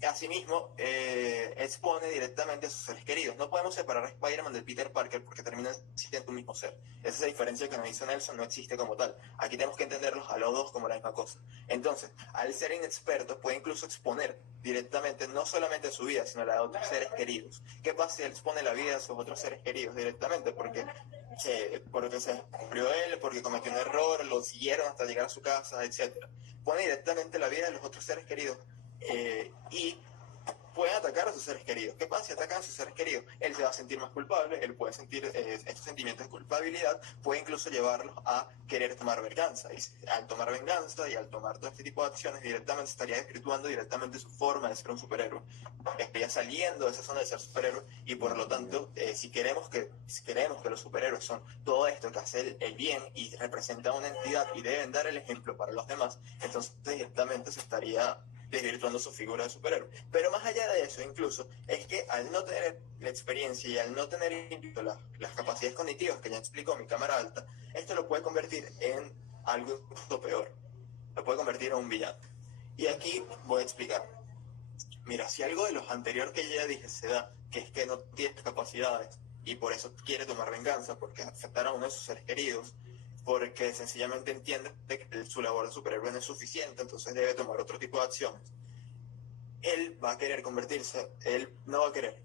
Asimismo, expone directamente a sus seres queridos. No podemos separar a Spider-Man de Peter Parker porque terminan siendo un mismo ser. Esa diferencia que nos hizo Nelson no existe como tal. Aquí tenemos que entenderlos a los dos como la misma cosa. Entonces, al ser inexperto, puede incluso exponer directamente no solamente su vida, sino la de otros seres queridos. ¿Qué pasa si él expone la vida de sus otros seres queridos directamente? Porque se descubrió él, porque cometió un error, lo siguieron hasta llegar a su casa, etc. Pone directamente la vida de los otros seres queridos. Y pueden atacar a sus seres queridos. ¿Qué pasa si atacan a sus seres queridos? Él se va a sentir más culpable, él puede sentir estos sentimientos de culpabilidad, puede incluso llevarlos a querer tomar venganza. Y al tomar venganza y al tomar todo este tipo de acciones, directamente estaría desvirtuando directamente su forma de ser un superhéroe. Estaría saliendo de esa zona de ser superhéroe, y por lo tanto, si creemos que los superhéroes son todo esto que hace el bien y representan una entidad y deben dar el ejemplo para los demás, entonces directamente se estaría desvirtuando su figura de superhéroe. Pero más allá de eso, incluso, es que al no tener la experiencia y al no tener incluso las capacidades cognitivas que ya explicó mi cámara alta, esto lo puede convertir en algo incluso peor. Lo puede convertir en un villano. Y aquí voy a explicar. Mira, si algo de los anteriores que ya dije se da, que es que no tiene capacidades y por eso quiere tomar venganza, porque afectaron a uno de sus seres queridos, porque sencillamente entiende que su labor de superhéroe no es suficiente, entonces debe tomar otro tipo de acciones. Él va a querer convertirse, él no va a querer,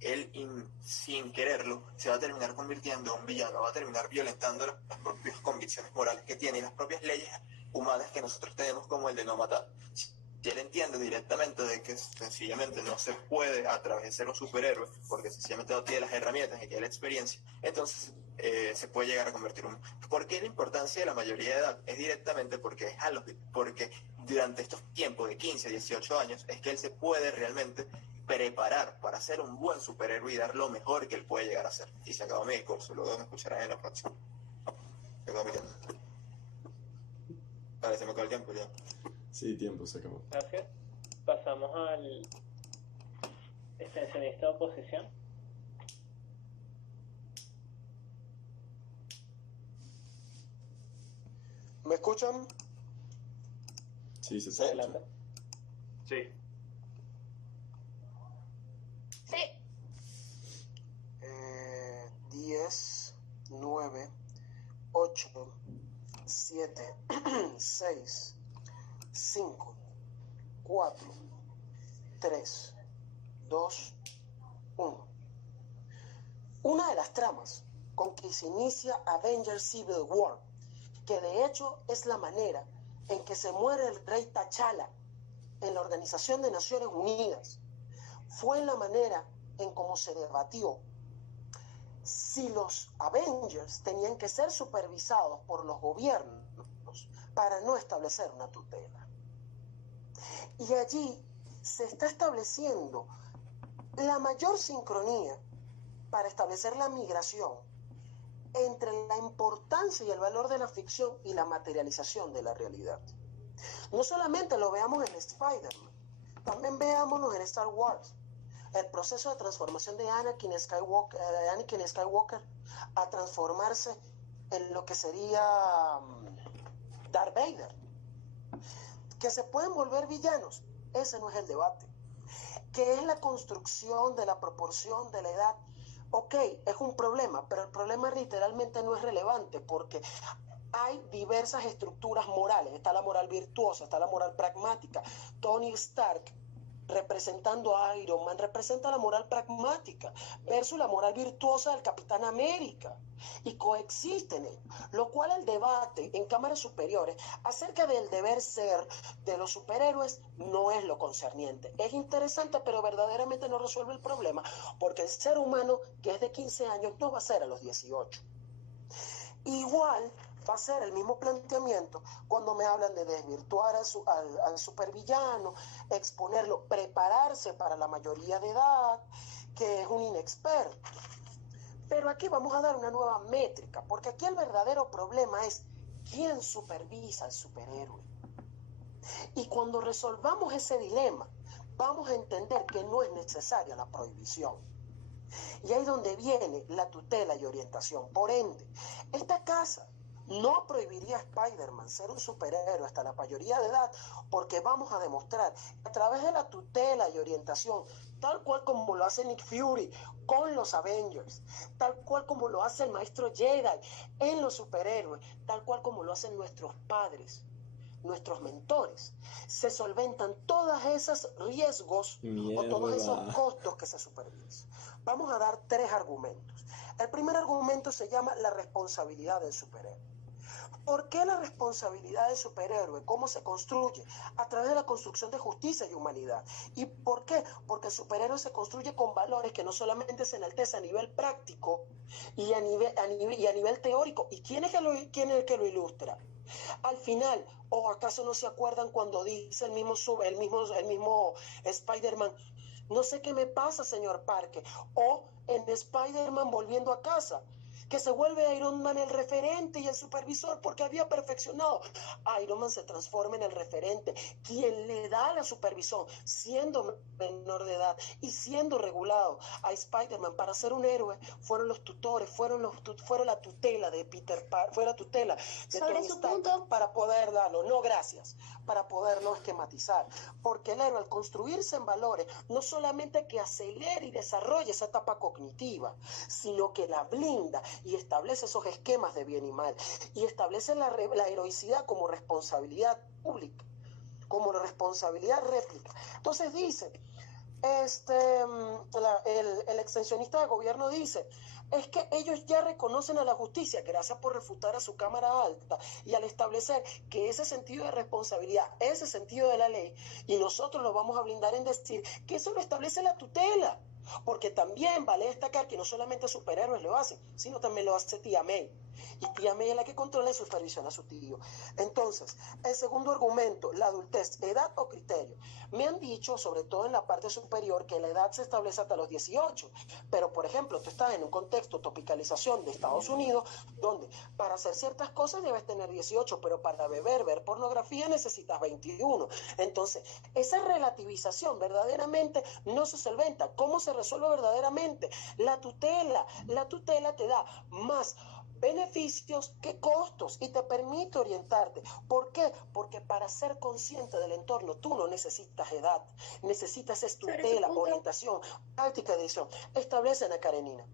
sin quererlo se va a terminar convirtiendo en un villano, va a terminar violentando las propias convicciones morales que tiene y las propias leyes humanas que nosotros tenemos, como el de no matar. Si él entiende directamente de que sencillamente no se puede a través de ser un superhéroe, porque sencillamente no tiene las herramientas ni tiene la experiencia, entonces se puede llegar a convertir en un... ¿Por qué la importancia de la mayoría de edad? Es directamente porque porque durante estos tiempos de 15 a 18 años es que él se puede realmente preparar para ser un buen superhéroe y dar lo mejor que él puede llegar a ser. Y se acabó mi discurso, luego me escucharán en la próxima. Se acabó mi tiempo. Vale, se me acabó el tiempo ya. Sí, tiempo, se acabó. Gracias. Pasamos al extensionista de oposición. ¿Me escuchan? Sí, se escucha. Adelante. Sí. Sí. 10, 9, 8, 7, 6, 5, 4, 3, 2, 1. Una de las tramas con que se inicia Avengers Civil War, que de hecho es la manera en que se muere el rey T'Challa en la Organización de Naciones Unidas, fue la manera en cómo se debatió si los Avengers tenían que ser supervisados por los gobiernos para no establecer una tutela. Y allí se está estableciendo la mayor sincronía para establecer la migración entre la importancia y el valor de la ficción y la materialización de la realidad. No solamente lo veamos en Spider-Man, también veámonos en Star Wars. El proceso de transformación de Anakin Skywalker a transformarse en lo que sería Darth Vader. Que se pueden volver villanos, ese no es el debate. Que es la construcción de la proporción de la edad. Ok, es un problema, pero el problema literalmente no es relevante porque hay diversas estructuras morales. Está la moral virtuosa, está la moral pragmática. Tony Stark, representando a Iron Man, representa la moral pragmática versus la moral virtuosa del Capitán América. Y coexisten ellos, lo cual el debate en cámaras superiores acerca del deber ser de los superhéroes no es lo concerniente. Es interesante, pero verdaderamente no resuelve el problema, porque el ser humano que es de 15 años no va a ser a los 18. Igual va a ser el mismo planteamiento cuando me hablan de desvirtuar al supervillano, exponerlo, prepararse para la mayoría de edad, que es un inexperto. Pero aquí vamos a dar una nueva métrica, porque aquí el verdadero problema es quién supervisa al superhéroe. Y cuando resolvamos ese dilema, vamos a entender que no es necesaria la prohibición. Y ahí es donde viene la tutela y orientación. Por ende, esta casa no prohibiría a Spider-Man ser un superhéroe hasta la mayoría de edad, porque vamos a demostrar a través de la tutela y orientación, tal cual como lo hace Nick Fury con los Avengers, tal cual como lo hace el maestro Jedi en los superhéroes, tal cual como lo hacen nuestros padres, nuestros mentores, se solventan todos esos riesgos o todos esos costos que se supervisan. Vamos a dar 3 argumentos. El primer argumento se llama la responsabilidad del superhéroe. ¿Por qué la responsabilidad del superhéroe? ¿Cómo se construye? A través de la construcción de justicia y humanidad. ¿Y por qué? Porque el superhéroe se construye con valores que no solamente se enaltece a nivel práctico y a nivel teórico. ¿Y quién es el que lo ilustra? Al final, ¿o acaso no se acuerdan cuando dice el mismo Spider-Man? No sé qué me pasa, señor Parker. O en Spider-Man volviendo a casa, que se vuelve Iron Man el referente y el supervisor porque había perfeccionado. Iron Man se transforma en el referente, quien le da la supervisión, siendo menor de edad y siendo regulado a Spider-Man para ser un héroe. Fueron los tutores, fueron la tutela de Peter Parker, fue la tutela de Tony Stark para poder darlo. No, gracias. Para poderlo esquematizar. Porque el héroe, al construirse en valores, no solamente que acelere y desarrolle esa etapa cognitiva, sino que la blinda y establece esos esquemas de bien y mal, y establece la heroicidad como responsabilidad pública, como responsabilidad réplica. Entonces dice, el extensionista de gobierno dice, es que ellos ya reconocen a la justicia, gracias por refutar a su Cámara Alta y al establecer que ese sentido de responsabilidad, ese sentido de la ley, y nosotros lo vamos a blindar en decir que eso lo establece la tutela. Porque también vale destacar que no solamente superhéroes lo hacen, sino también lo hace Tía May. Y Tía May es la que controla y supervisiona a su tío. Entonces, el segundo argumento, la adultez, edad o criterio. Me han dicho, sobre todo en la parte superior, que la edad se establece hasta los 18. Pero, por ejemplo, tú estás en un contexto tropicalización de Estados Unidos, donde para hacer ciertas cosas debes tener 18, pero para ver pornografía necesitas 21. Entonces, esa relativización verdaderamente no se solventa. ¿Cómo se resuelve verdaderamente? La tutela te da más beneficios que costos y te permite orientarte. ¿Por qué? Porque para ser consciente del entorno tú no necesitas edad, necesitas es tutela, orientación, práctica de decisión. Establece, Ana Karenina.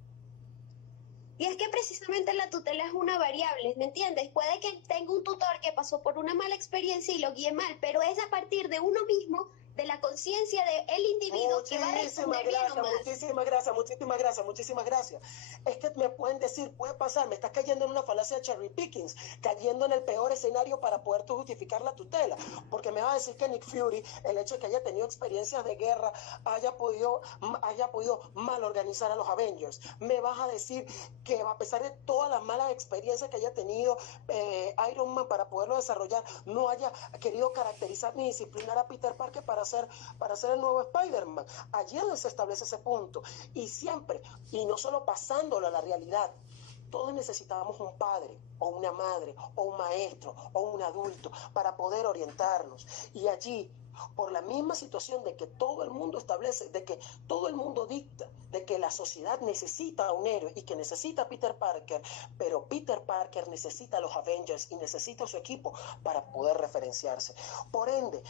Y es que precisamente la tutela es una variable, ¿me entiendes? Puede que tenga un tutor que pasó por una mala experiencia y lo guíe mal, pero es a partir de uno mismo, de la conciencia del individuo que va a responder bien o mal. Muchísimas gracias. Es que me pueden decir, puede pasar, me estás cayendo en una falacia de cherry pickings, cayendo en el peor escenario para poder tú justificar la tutela, porque me va a decir que Nick Fury, el hecho de que haya tenido experiencias de guerra, haya podido mal organizar a los Avengers. Me vas a decir que a pesar de todas las malas experiencias que haya tenido Iron Man para poderlo desarrollar, no haya querido caracterizar ni disciplinar a Peter Parker para ser el nuevo Spider-Man. Allí es donde se establece ese punto. Y siempre, y no solo pasándolo a la realidad, todos necesitamos un padre, o una madre, o un maestro, o un adulto, para poder orientarnos. Y allí, por la misma situación de que todo el mundo establece, de que todo el mundo dicta, de que la sociedad necesita a un héroe y que necesita a Peter Parker, pero Peter Parker necesita a los Avengers y necesita a su equipo para poder referenciarse. Por ende,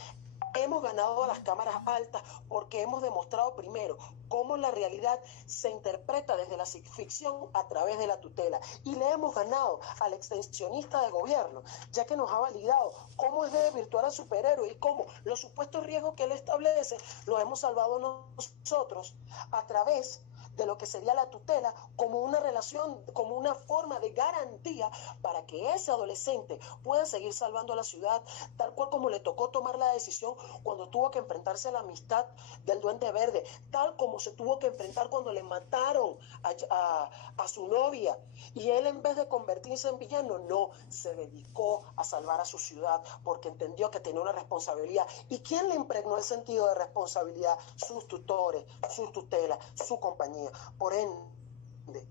hemos ganado a las cámaras altas porque hemos demostrado primero cómo la realidad se interpreta desde la ficción a través de la tutela, y le hemos ganado al extensionista de gobierno, ya que nos ha validado cómo es de desvirtuar al superhéroe y cómo los supuestos riesgos que él establece los hemos salvado nosotros a través de lo que sería la tutela como una relación, como una forma de garantía para que ese adolescente pueda seguir salvando a la ciudad, tal cual como le tocó tomar la decisión cuando tuvo que enfrentarse a la amistad del Duende Verde, tal como se tuvo que enfrentar cuando le mataron a su novia, y él, en vez de convertirse en villano, no, se dedicó a salvar a su ciudad porque entendió que tenía una responsabilidad. ¿Y quién le impregnó el sentido de responsabilidad? Sus tutores, sus tutelas, su compañía. Por ende,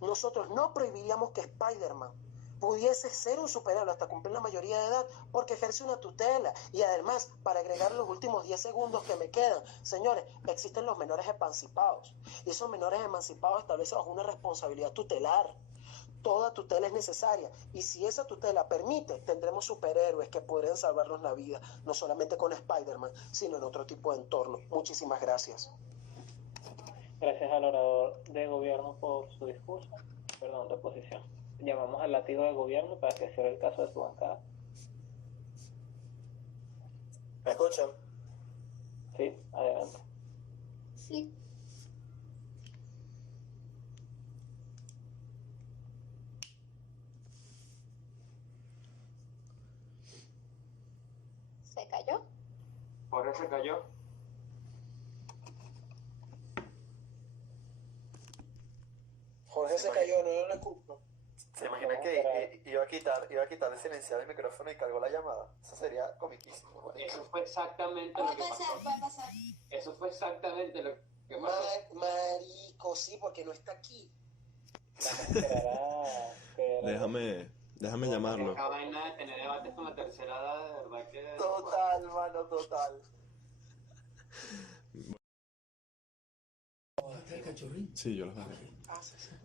nosotros no prohibiríamos que Spider-Man pudiese ser un superhéroe hasta cumplir la mayoría de edad, porque ejerce una tutela. Y además, para agregar los últimos 10 segundos que me quedan, señores, existen los menores emancipados, y esos menores emancipados establecen bajo una responsabilidad tutelar. Toda tutela es necesaria, y si esa tutela permite, tendremos superhéroes que podrán salvarnos la vida, no solamente con Spider-Man, sino en otro tipo de entorno. Muchísimas gracias. Gracias al orador de gobierno por su discurso, de oposición. Llamamos al látigo de gobierno para que cierre el caso de su bancada. ¿Me escuchan? Sí, adelante. Sí. ¿Se cayó? Jorge se cayó. Jorge se cayó, no lo escucho. ¿Se imaginan que iba a quitar el silenciar el micrófono y cargó la llamada? Eso sería comiquísimo. ¿Vale? Eso fue exactamente lo que pasó. Puede pasar. Eso fue exactamente lo que pasó. Marico, sí, porque no está aquí. Déjame llamarlo. Esta vaina de tener debates con la tercera edad, de verdad que... Total, mano, total. Sí, yo los bajé.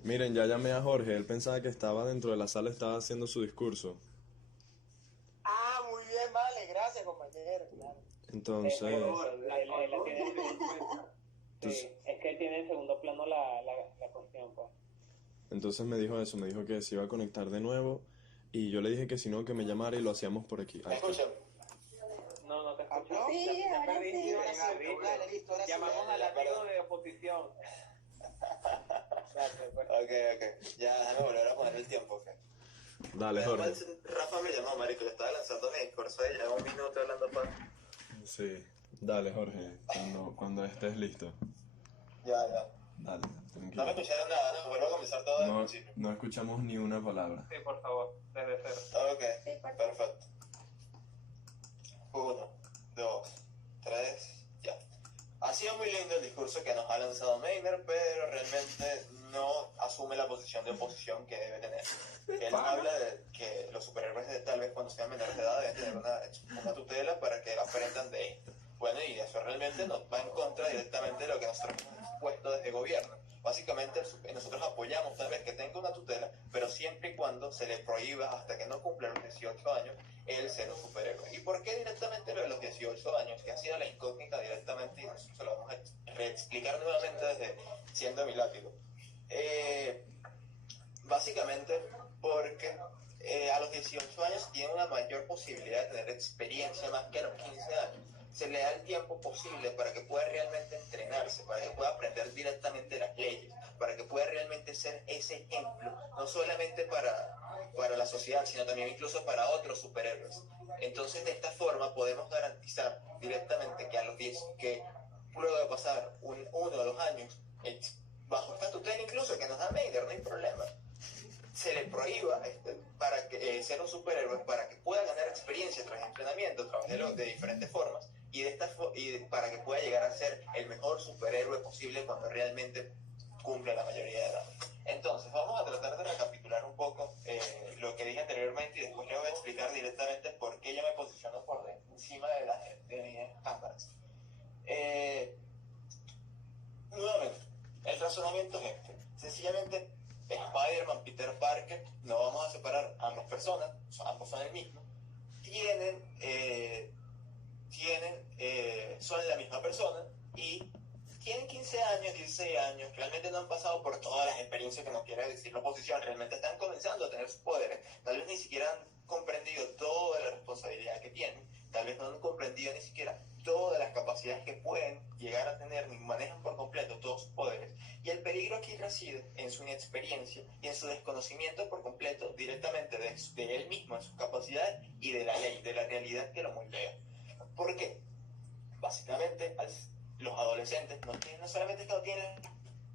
Miren, ya llamé a Jorge, él pensaba que estaba dentro de la sala, estaba haciendo su discurso. Ah, muy bien, vale, gracias, compañero. Claro. Entonces, Sí, es que tiene en segundo plano la cuestión, pues. Entonces me dijo eso, me dijo que se iba a conectar de nuevo y yo le dije que si no, que me llamara y lo hacíamos por aquí. ¿Me escuchan? No te escucho. Sí, ahora sí. Dale, listo, ahora sí. Llamamos al látigo de oposición. Gracias, pues. Ok. Ya, déjame volver a poner el tiempo, ok. Dale, Jorge. Rafa me llamó, marico, yo estaba lanzando mi discurso ahí, llevo un minuto hablando para... Sí, dale, Jorge, cuando estés listo. Ya. Dale, No me tranquilo. escucharon nada, ¿no? Vuelvo a comenzar todo desde el principio. No escuchamos ni una palabra. Sí, por favor, desde cero. Ok, Sí, por favor. perfecto. 1, 2, 3, ya. Ha sido muy lindo el discurso que nos ha lanzado Meiner, pero realmente no asume la posición de oposición que debe tener. Él habla de que los superhéroes tal vez cuando sean menores de edad deben tener una tutela para que aprendan de esto. Bueno, y eso realmente nos va en contra directamente de lo que nosotros hemos puesto desde gobierno. Básicamente nosotros apoyamos tal vez que tenga una tutela, pero siempre y cuando se le prohíba hasta que no cumpla los 18 años el ser un superhéroe. ¿Y por qué directamente lo de los 18 años? Que ha sido la incógnita directamente y nosotros se lo vamos a reexplicar nuevamente desde siendo mi látigo. Básicamente porque a los 18 años tiene una mayor posibilidad de tener experiencia más que a los 15 años. Se le da el tiempo posible para que pueda realmente entrenarse, para que pueda aprender directamente las leyes, para que pueda realmente ser ese ejemplo, no solamente para la sociedad, sino también incluso para otros superhéroes. Entonces, de esta forma podemos garantizar directamente que a los 10, que luego de pasar 1 o 2 años, bajo esta tutela incluso que nos da Meiner, no hay problema, se le prohíba para que, ser un superhéroe, para que pueda ganar experiencia tras entrenamiento, a través de diferentes formas, y para que pueda llegar a ser el mejor superhéroe posible cuando realmente cumple la mayoría de edad. Entonces, vamos a tratar de recapitular un poco lo que dije anteriormente y después le voy a explicar directamente por qué yo me posiciono por encima de mis cámaras. Nuevamente, el razonamiento es este. Sencillamente, Spider-Man, Peter Parker, no vamos a separar a ambas personas, ambos son el mismo, son la misma persona y tienen 15 años, 16 años, realmente no han pasado por todas las experiencias que nos quiere decir la oposición, realmente están comenzando a tener sus poderes, tal vez ni siquiera han comprendido toda la responsabilidad que tienen, tal vez no han comprendido ni siquiera todas las capacidades que pueden llegar a tener, ni manejan por completo todos sus poderes. Y el peligro aquí reside en su inexperiencia y en su desconocimiento por completo directamente de él mismo, en sus capacidades y de la ley, de la realidad que lo moldea. ¿Por qué? Básicamente, los adolescentes no solamente es que no tienen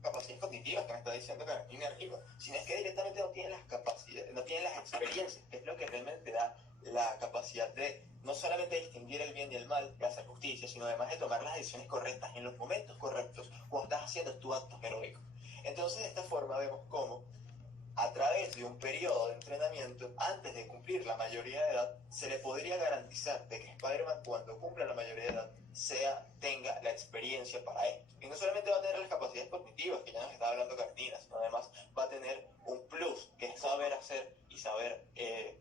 capacidades cognitivas, que me está diciendo Carolina arriba, sino es que directamente no tienen las capacidades, no tienen las experiencias, que es lo que realmente da la capacidad de no solamente distinguir el bien y el mal, de hacer justicia, sino además de tomar las decisiones correctas en los momentos correctos, cuando estás haciendo tu acto heroico. Entonces, de esta forma vemos cómo, a través de un periodo de entrenamiento, antes de cumplir la mayoría de edad, se le podría garantizar de que Spider-Man, cuando cumpla la mayoría de edad, tenga la experiencia para esto. Y no solamente va a tener las capacidades cognitivas, que ya nos estaba hablando Carolina, sino además va a tener un plus, que es saber hacer y saber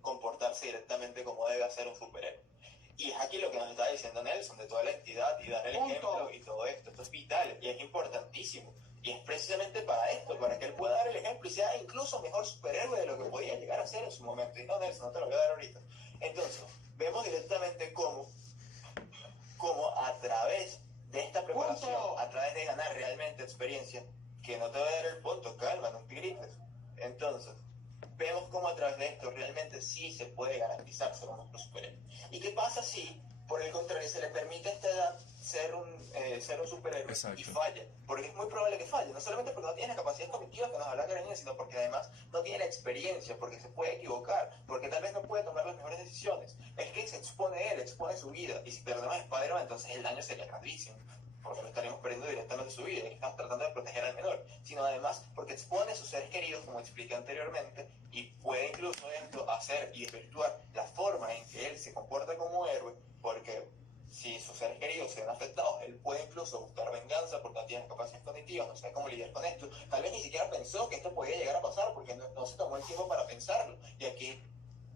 comportarse directamente como debe hacer un superhéroe. Y es aquí lo que nos está diciendo Nelson, de toda la entidad y dar el ejemplo y todo esto. Esto es vital y es importantísimo. Y es precisamente para esto, para que él pueda dar el ejemplo y sea incluso mejor superhéroe de lo que podía llegar a ser en su momento. Y no, Nelson, no te lo voy a dar ahorita. Entonces, vemos directamente cómo a través de esta preparación, a través de ganar realmente experiencia, que no te voy a dar el punto, calma, no te grites. Entonces, vemos cómo a través de esto realmente sí se puede garantizar ser un nuestro superhéroe. ¿Y qué pasa si, por el contrario, se le permite a esta edad ser un superhéroe? Exacto. Y falla? Porque es muy probable que falle, no solamente porque no tiene las capacidades cognitivas que nos habla Karina, sino porque además no tiene la experiencia, porque se puede equivocar, porque tal vez no puede tomar las mejores decisiones. Es que se expone él, expone su vida, y si perdemos a Spider-Man, entonces el daño sería grandísimo, porque lo estaríamos perdiendo directamente su vida, y estamos tratando de proteger al menor, sino además porque expone a sus seres queridos, como expliqué anteriormente, y puede incluso esto hacer y desvirtuar la forma en que él se comporta como héroe, porque si sus seres queridos se ven afectados, él puede incluso buscar venganza porque no tiene capacidades cognitivas, no sabe cómo lidiar con esto, tal vez ni siquiera pensó que esto podía llegar a pasar porque no se tomó el tiempo para pensarlo,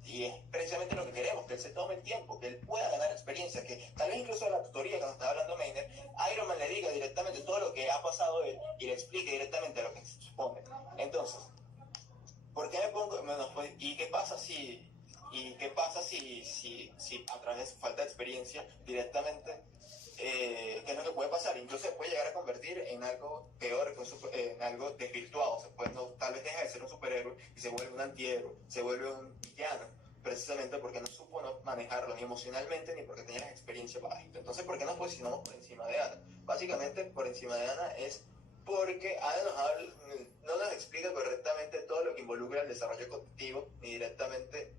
y es precisamente lo que queremos, que él se tome el tiempo, que él pueda ganar experiencia, que tal vez incluso de la tutoría que nos estaba hablando Meiner, Iron Man le diga directamente todo lo que ha pasado él y le explique directamente lo que se supone. Entonces, ¿Por qué me pongo? Bueno, pues, ¿y qué pasa si a través de su falta de experiencia directamente, qué es lo que puede pasar? Incluso se puede llegar a convertir en algo peor, en algo desvirtuado. Tal vez deja de ser un superhéroe y se vuelve un antihéroe, se vuelve un villano, precisamente porque no supo manejarlo ni emocionalmente ni porque tenía la experiencia para esto. Entonces, ¿por qué nos posicionamos por encima de Ana? Básicamente, por encima de Ana es porque Ana no nos explica correctamente todo lo que involucra el desarrollo cognitivo, ni directamente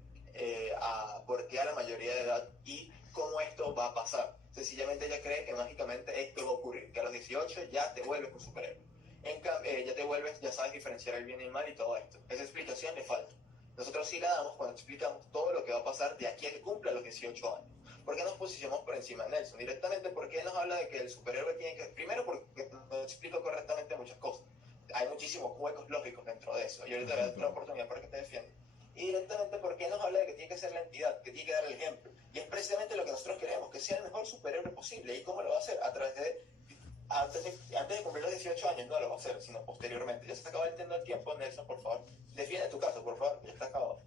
a por qué a la mayoría de edad y cómo esto va a pasar. Sencillamente ella cree que mágicamente esto va a ocurrir, que a los 18 ya te vuelves un superhéroe. En cambio, ya sabes diferenciar el bien y el mal y todo esto. Esa explicación le falta. Nosotros sí la damos cuando explicamos todo lo que va a pasar de aquí a que cumpla los 18 años. ¿Por qué nos posicionamos por encima de Nelson? Directamente porque él nos habla de que el superhéroe tiene que... Primero porque nos explica correctamente muchas cosas. Hay muchísimos huecos lógicos dentro de eso. Y ahorita voy a dar otra oportunidad para que te defiendas. Y directamente porque él nos habla de que tiene que ser la entidad, que tiene que dar el ejemplo. Y es precisamente lo que nosotros queremos, que sea el mejor superhéroe posible. ¿Y cómo lo va a hacer? A través de... Antes de cumplir los 18 años no lo va a hacer, sino posteriormente. Ya se acaba el tiempo, Nelson, por favor. Defiende tu caso, por favor, ya está acabado.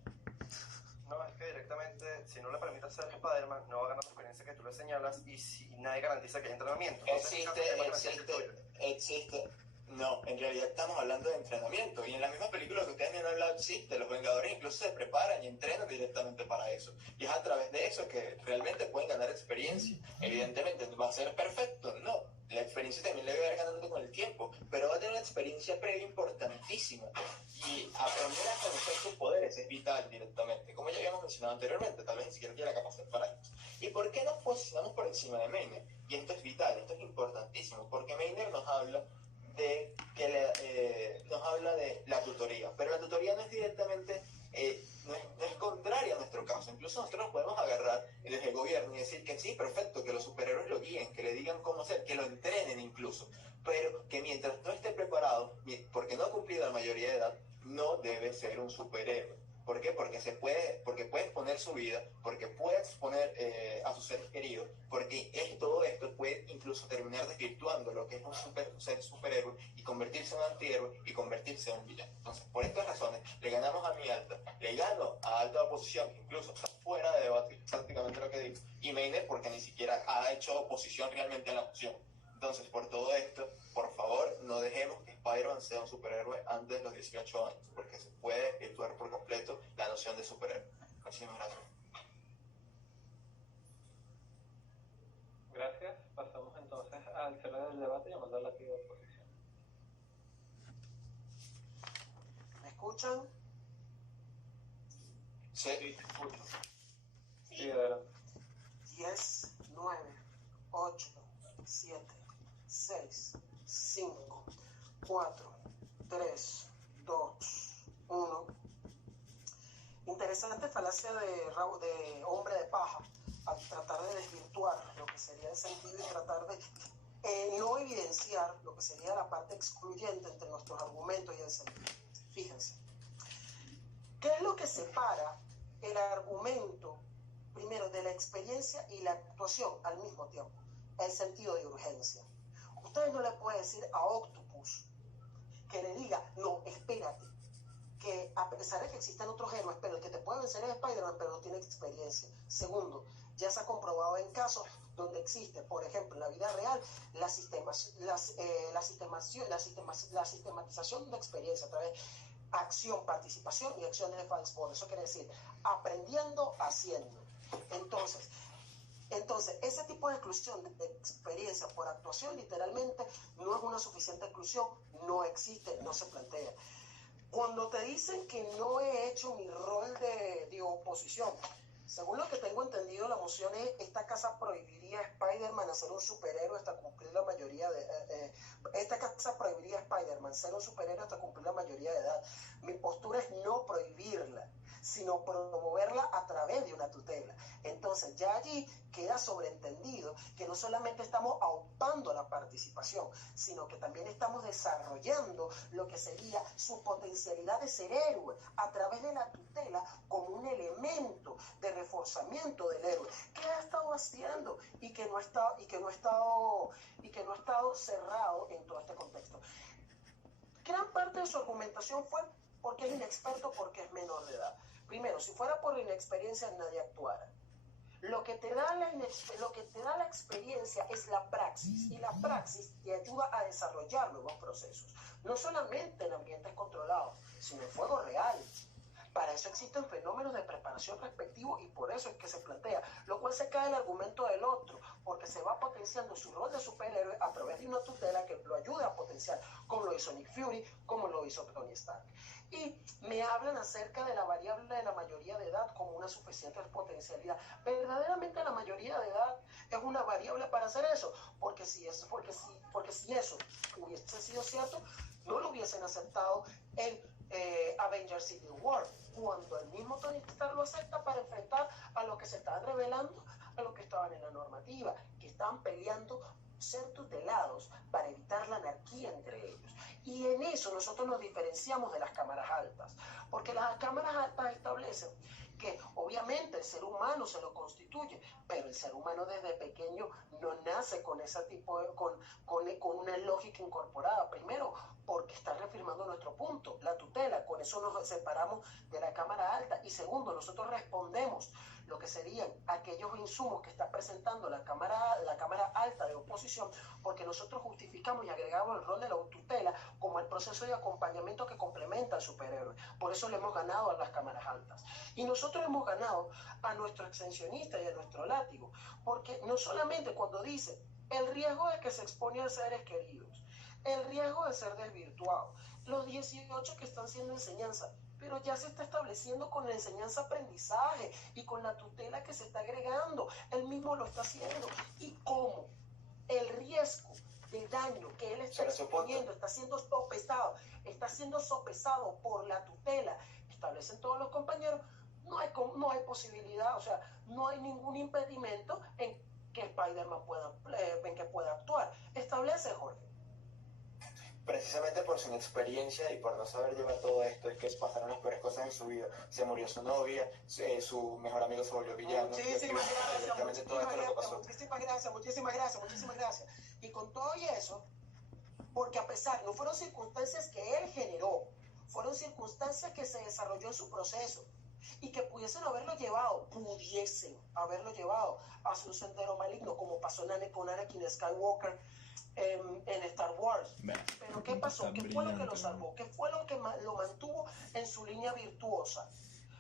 No, es que directamente, si no le permites ser Spider-Man, no va a ganar la experiencia que tú le señalas y si nadie garantiza que hay entrenamiento. Existe. No, en realidad estamos hablando de entrenamiento. Y en la misma película que ustedes me han hablado existe. Los Vengadores incluso se preparan y entrenan directamente para eso. Y es a través de eso que realmente pueden ganar experiencia. Evidentemente, ¿va a ser perfecto? No. La experiencia también le va a ir ganando con el tiempo. Pero va a tener una experiencia previa importantísima. Y aprender a conocer sus poderes es vital directamente. Como ya habíamos mencionado anteriormente, tal vez ni siquiera tiene la capacidad para esto. ¿Y por qué nos posicionamos por encima de Meiner? Y esto es vital, esto es importantísimo. Porque Meiner nos habla de la tutoría, pero la tutoría no es directamente, no es contraria a nuestro caso. Incluso nosotros nos podemos agarrar desde el gobierno y decir que sí, perfecto, que los superhéroes lo guíen, que le digan cómo hacer, que lo entrenen incluso, pero que mientras no esté preparado, porque no ha cumplido la mayoría de edad, no debe ser un superhéroe. ¿Por qué? Porque puede exponer su vida, porque puede exponer a sus seres queridos, porque todo esto puede incluso terminar desvirtuando lo que es un ser superhéroe y convertirse en un antihéroe y convertirse en un villano. Entonces, por estas razones, le ganamos a mi alta, le gano a alta oposición, que incluso está fuera de debate, prácticamente lo que digo, y Meiner porque ni siquiera ha hecho oposición realmente a la moción. Entonces, por todo esto, por favor, no dejemos que Spider-Man sea un superhéroe antes de los 18 años, porque se puede desvirtuar por completo la noción de superhéroe. Muchísimas gracias. Gracias. Pasamos entonces al cierre del debate llamando al latido de oposición. ¿Me escuchan? Sí, te escucho. Sí, adelante. 10, 9, 8, 7, 6, 5, 4, 3, 2, 1. Interesante falacia de hombre de paja al tratar de desvirtuar lo que sería el sentido y tratar de no evidenciar lo que sería la parte excluyente entre nuestros argumentos y el sentido. Fíjense. ¿Qué es lo que separa el argumento, primero, de la experiencia y la actuación al mismo tiempo? El sentido de urgencia. Ustedes no le pueden decir a Octopus que le diga, no, espérate, que a pesar de que existen otros héroes, pero el que te puede vencer es Spider-Man, pero no tiene experiencia. Segundo, ya se ha comprobado en casos donde existe, por ejemplo, en la vida real, la sistematización de experiencia a través de acción, participación y acciones de Falsborn. Eso quiere decir, aprendiendo, haciendo. Entonces, ese tipo de exclusión de experiencia por actuación literalmente no es una suficiente exclusión, no existe, no se plantea. Cuando te dicen que no he hecho mi rol de oposición, según lo que tengo entendido, la moción es, esta casa prohibiría a Spider-Man ser un superhéroe hasta cumplir la mayoría de... esta casa prohibiría a Spider-Man ser un superhéroe hasta cumplir la mayoría de edad. Mi postura es no prohibirla, sino promoverla a través de una tutela. Entonces ya allí queda sobreentendido que no solamente estamos optando a la participación, sino que también estamos desarrollando lo que sería su potencialidad de ser héroe a través de la tutela como un elemento de reforzamiento del héroe. ¿Qué ha estado haciendo? Y que no ha estado cerrado en todo este contexto. Gran parte de su argumentación fue porque es inexperto, porque es menor de edad. Primero, si fuera por inexperiencia, nadie actuara. Lo que te da la experiencia es la praxis, y la praxis te ayuda a desarrollar nuevos procesos, no solamente en ambientes controlados, sino en fuego real. Para eso existen fenómenos de preparación respectivos y por eso es que se plantea, lo cual se cae el argumento del otro, porque se va potenciando su rol de superhéroe a través de una tutela que lo ayude a potenciar, como lo hizo Nick Fury, como lo hizo Tony Stark. Y me hablan acerca de la variable de la mayoría de edad como una suficiente potencialidad. Verdaderamente la mayoría de edad es una variable para hacer eso, porque si eso hubiese sido cierto, no lo hubiesen aceptado en Avengers Civil War, cuando el mismo Tony Stark lo acepta para enfrentar a los que se estaban rebelando, a los que estaban en la normativa, que estaban peleando ser tutelados para evitar la anarquía entre ellos. Y en eso nosotros nos diferenciamos de las cámaras altas, porque las cámaras altas establecen que obviamente el ser humano se lo constituye, pero el ser humano desde pequeño no nace con ese tipo de, con una lógica incorporada. Primero, porque está reafirmando nuestro punto, la tutela, con eso nos separamos de la cámara alta. Y segundo, nosotros respondemos lo que serían aquellos insumos que está presentando la cámara alta de oposición, porque nosotros justificamos y agregamos el rol de la tutela como el proceso de acompañamiento que complementa al superhéroe. Por eso le hemos ganado a las cámaras altas. Y nosotros hemos ganado a nuestro extensionista y a nuestro látigo, porque no solamente cuando dice el riesgo de que se expone a seres queridos, el riesgo de ser desvirtuado, los 18 que están siendo enseñanza, pero ya se está estableciendo con la enseñanza-aprendizaje y con la tutela que se está agregando. Él mismo lo está haciendo. ¿Y cómo? El riesgo de daño que él está exponiendo está siendo sopesado por la tutela que establecen todos los compañeros. No hay posibilidad, o sea, no hay ningún impedimento en que Spider-Man pueda actuar. Establece, Jorge. Precisamente por su inexperiencia y por no saber llevar todo esto, es que pasaron las peores cosas en su vida. Se murió su novia, su mejor amigo se volvió villano. Muchísimas gracias. Y con todo y eso, porque a pesar, no fueron circunstancias que él generó, fueron circunstancias que se desarrolló en su proceso y que pudiesen haberlo llevado hacia un sendero maligno, como pasó con Anakin Skywalker en Star Wars. Pero ¿qué pasó? ¿Qué fue lo que lo salvó? ¿Qué fue lo que lo mantuvo en su línea virtuosa?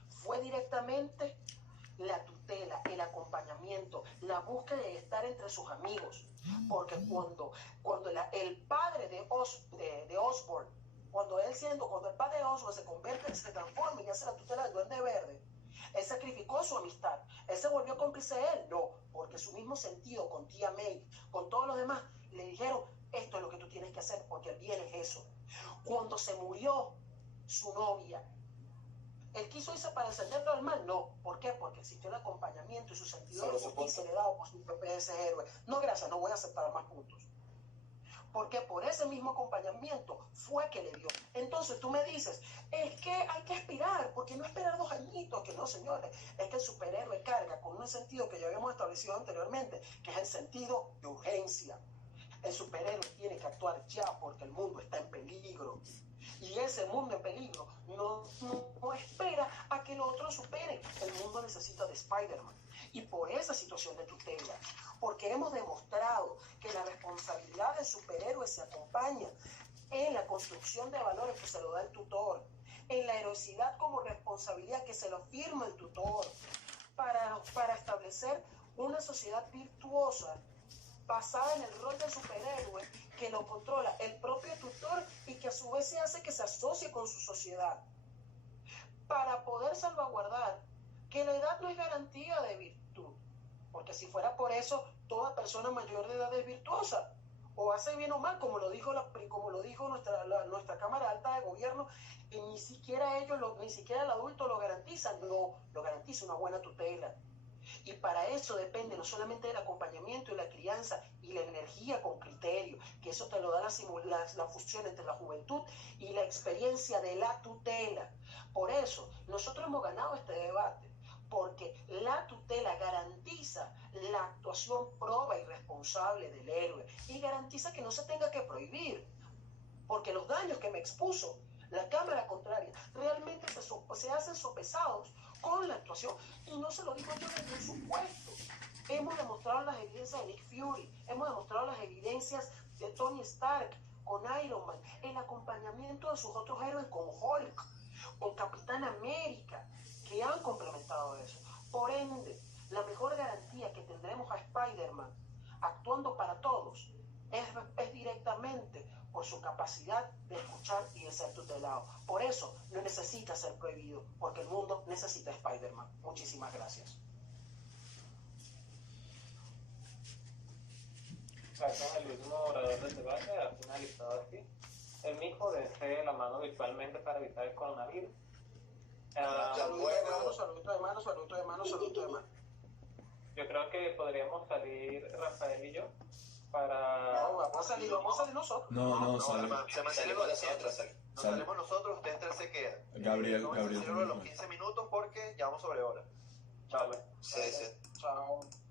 Fue directamente la tutela, el acompañamiento, la búsqueda de estar entre sus amigos. Porque cuando el padre de Osborn, cuando el padre de Osborn se transforma y hace la tutela del Duende Verde, él sacrificó su amistad. ¿Él se volvió cómplice de él? No, porque su mismo sentido con tía May, con todos los demás, le dijeron, esto es lo que tú tienes que hacer, porque el bien es eso. Cuando se murió su novia, ¿él quiso irse para encenderlo al mal? No. ¿Por qué? Porque existió el acompañamiento y su sentido de justicia le daba por su propio ese héroe. No, gracias, no voy a aceptar más puntos. Porque por ese mismo acompañamiento fue que le dio. Entonces tú me dices, es que hay que aspirar, porque no esperar 2 añitos, que no, señores, es que el superhéroe carga con un sentido que ya habíamos establecido anteriormente, que es el sentido de urgencia. El superhéroe tiene que actuar ya porque el mundo está en peligro. Y ese mundo en peligro no espera a que los otros superen. El mundo necesita de Spider-Man. Y por esa situación de tutela, porque hemos demostrado que la responsabilidad del superhéroe se acompaña en la construcción de valores que se lo da el tutor, en la heroicidad como responsabilidad que se lo firma el tutor, para establecer una sociedad virtuosa basada en el rol del superhéroe que lo controla el propio tutor y que a su vez se hace que se asocie con su sociedad, para poder salvaguardar que la edad no es garantía de virtud, porque si fuera por eso, toda persona mayor de edad es virtuosa, o hace bien o mal, como lo dijo nuestra Cámara Alta de Gobierno, y ni siquiera el adulto lo garantiza, no, lo garantiza una buena tutela. Y para eso depende no solamente del acompañamiento y la crianza y la energía con criterio, que eso te lo da la fusión entre la juventud y la experiencia de la tutela. Por eso nosotros hemos ganado este debate, porque la tutela garantiza la actuación proba y responsable del héroe y garantiza que no se tenga que prohibir, porque los daños que me expuso la cámara contraria, realmente se hacen sopesados con la actuación. Y no se lo digo yo desde un supuesto. Hemos demostrado las evidencias de Nick Fury, hemos demostrado las evidencias de Tony Stark con Iron Man, el acompañamiento de sus otros héroes con Hulk, con Capitán América, que han complementado eso. Por ende, la mejor garantía que tendremos a Spider-Man actuando para todos es directamente por su capacidad de escuchar y de ser tutelado. Por eso no necesita ser prohibido, porque el mundo necesita a Spider-Man. Muchísimas gracias. Gracias al último orador del debate, ha finalizado así. El mismo desee la mano virtualmente para evitar el coronavirus. Saludo de mano. Yo creo que podríamos salir Rafael y yo para... No, vamos a salir nosotros. No, sale. Se mantiene con nosotros. Nos salimos nosotros, ustedes tres se quedan. Gabriel Hicieron los 15 minutos porque ya vamos sobre hora. Chao. Sí. Chao.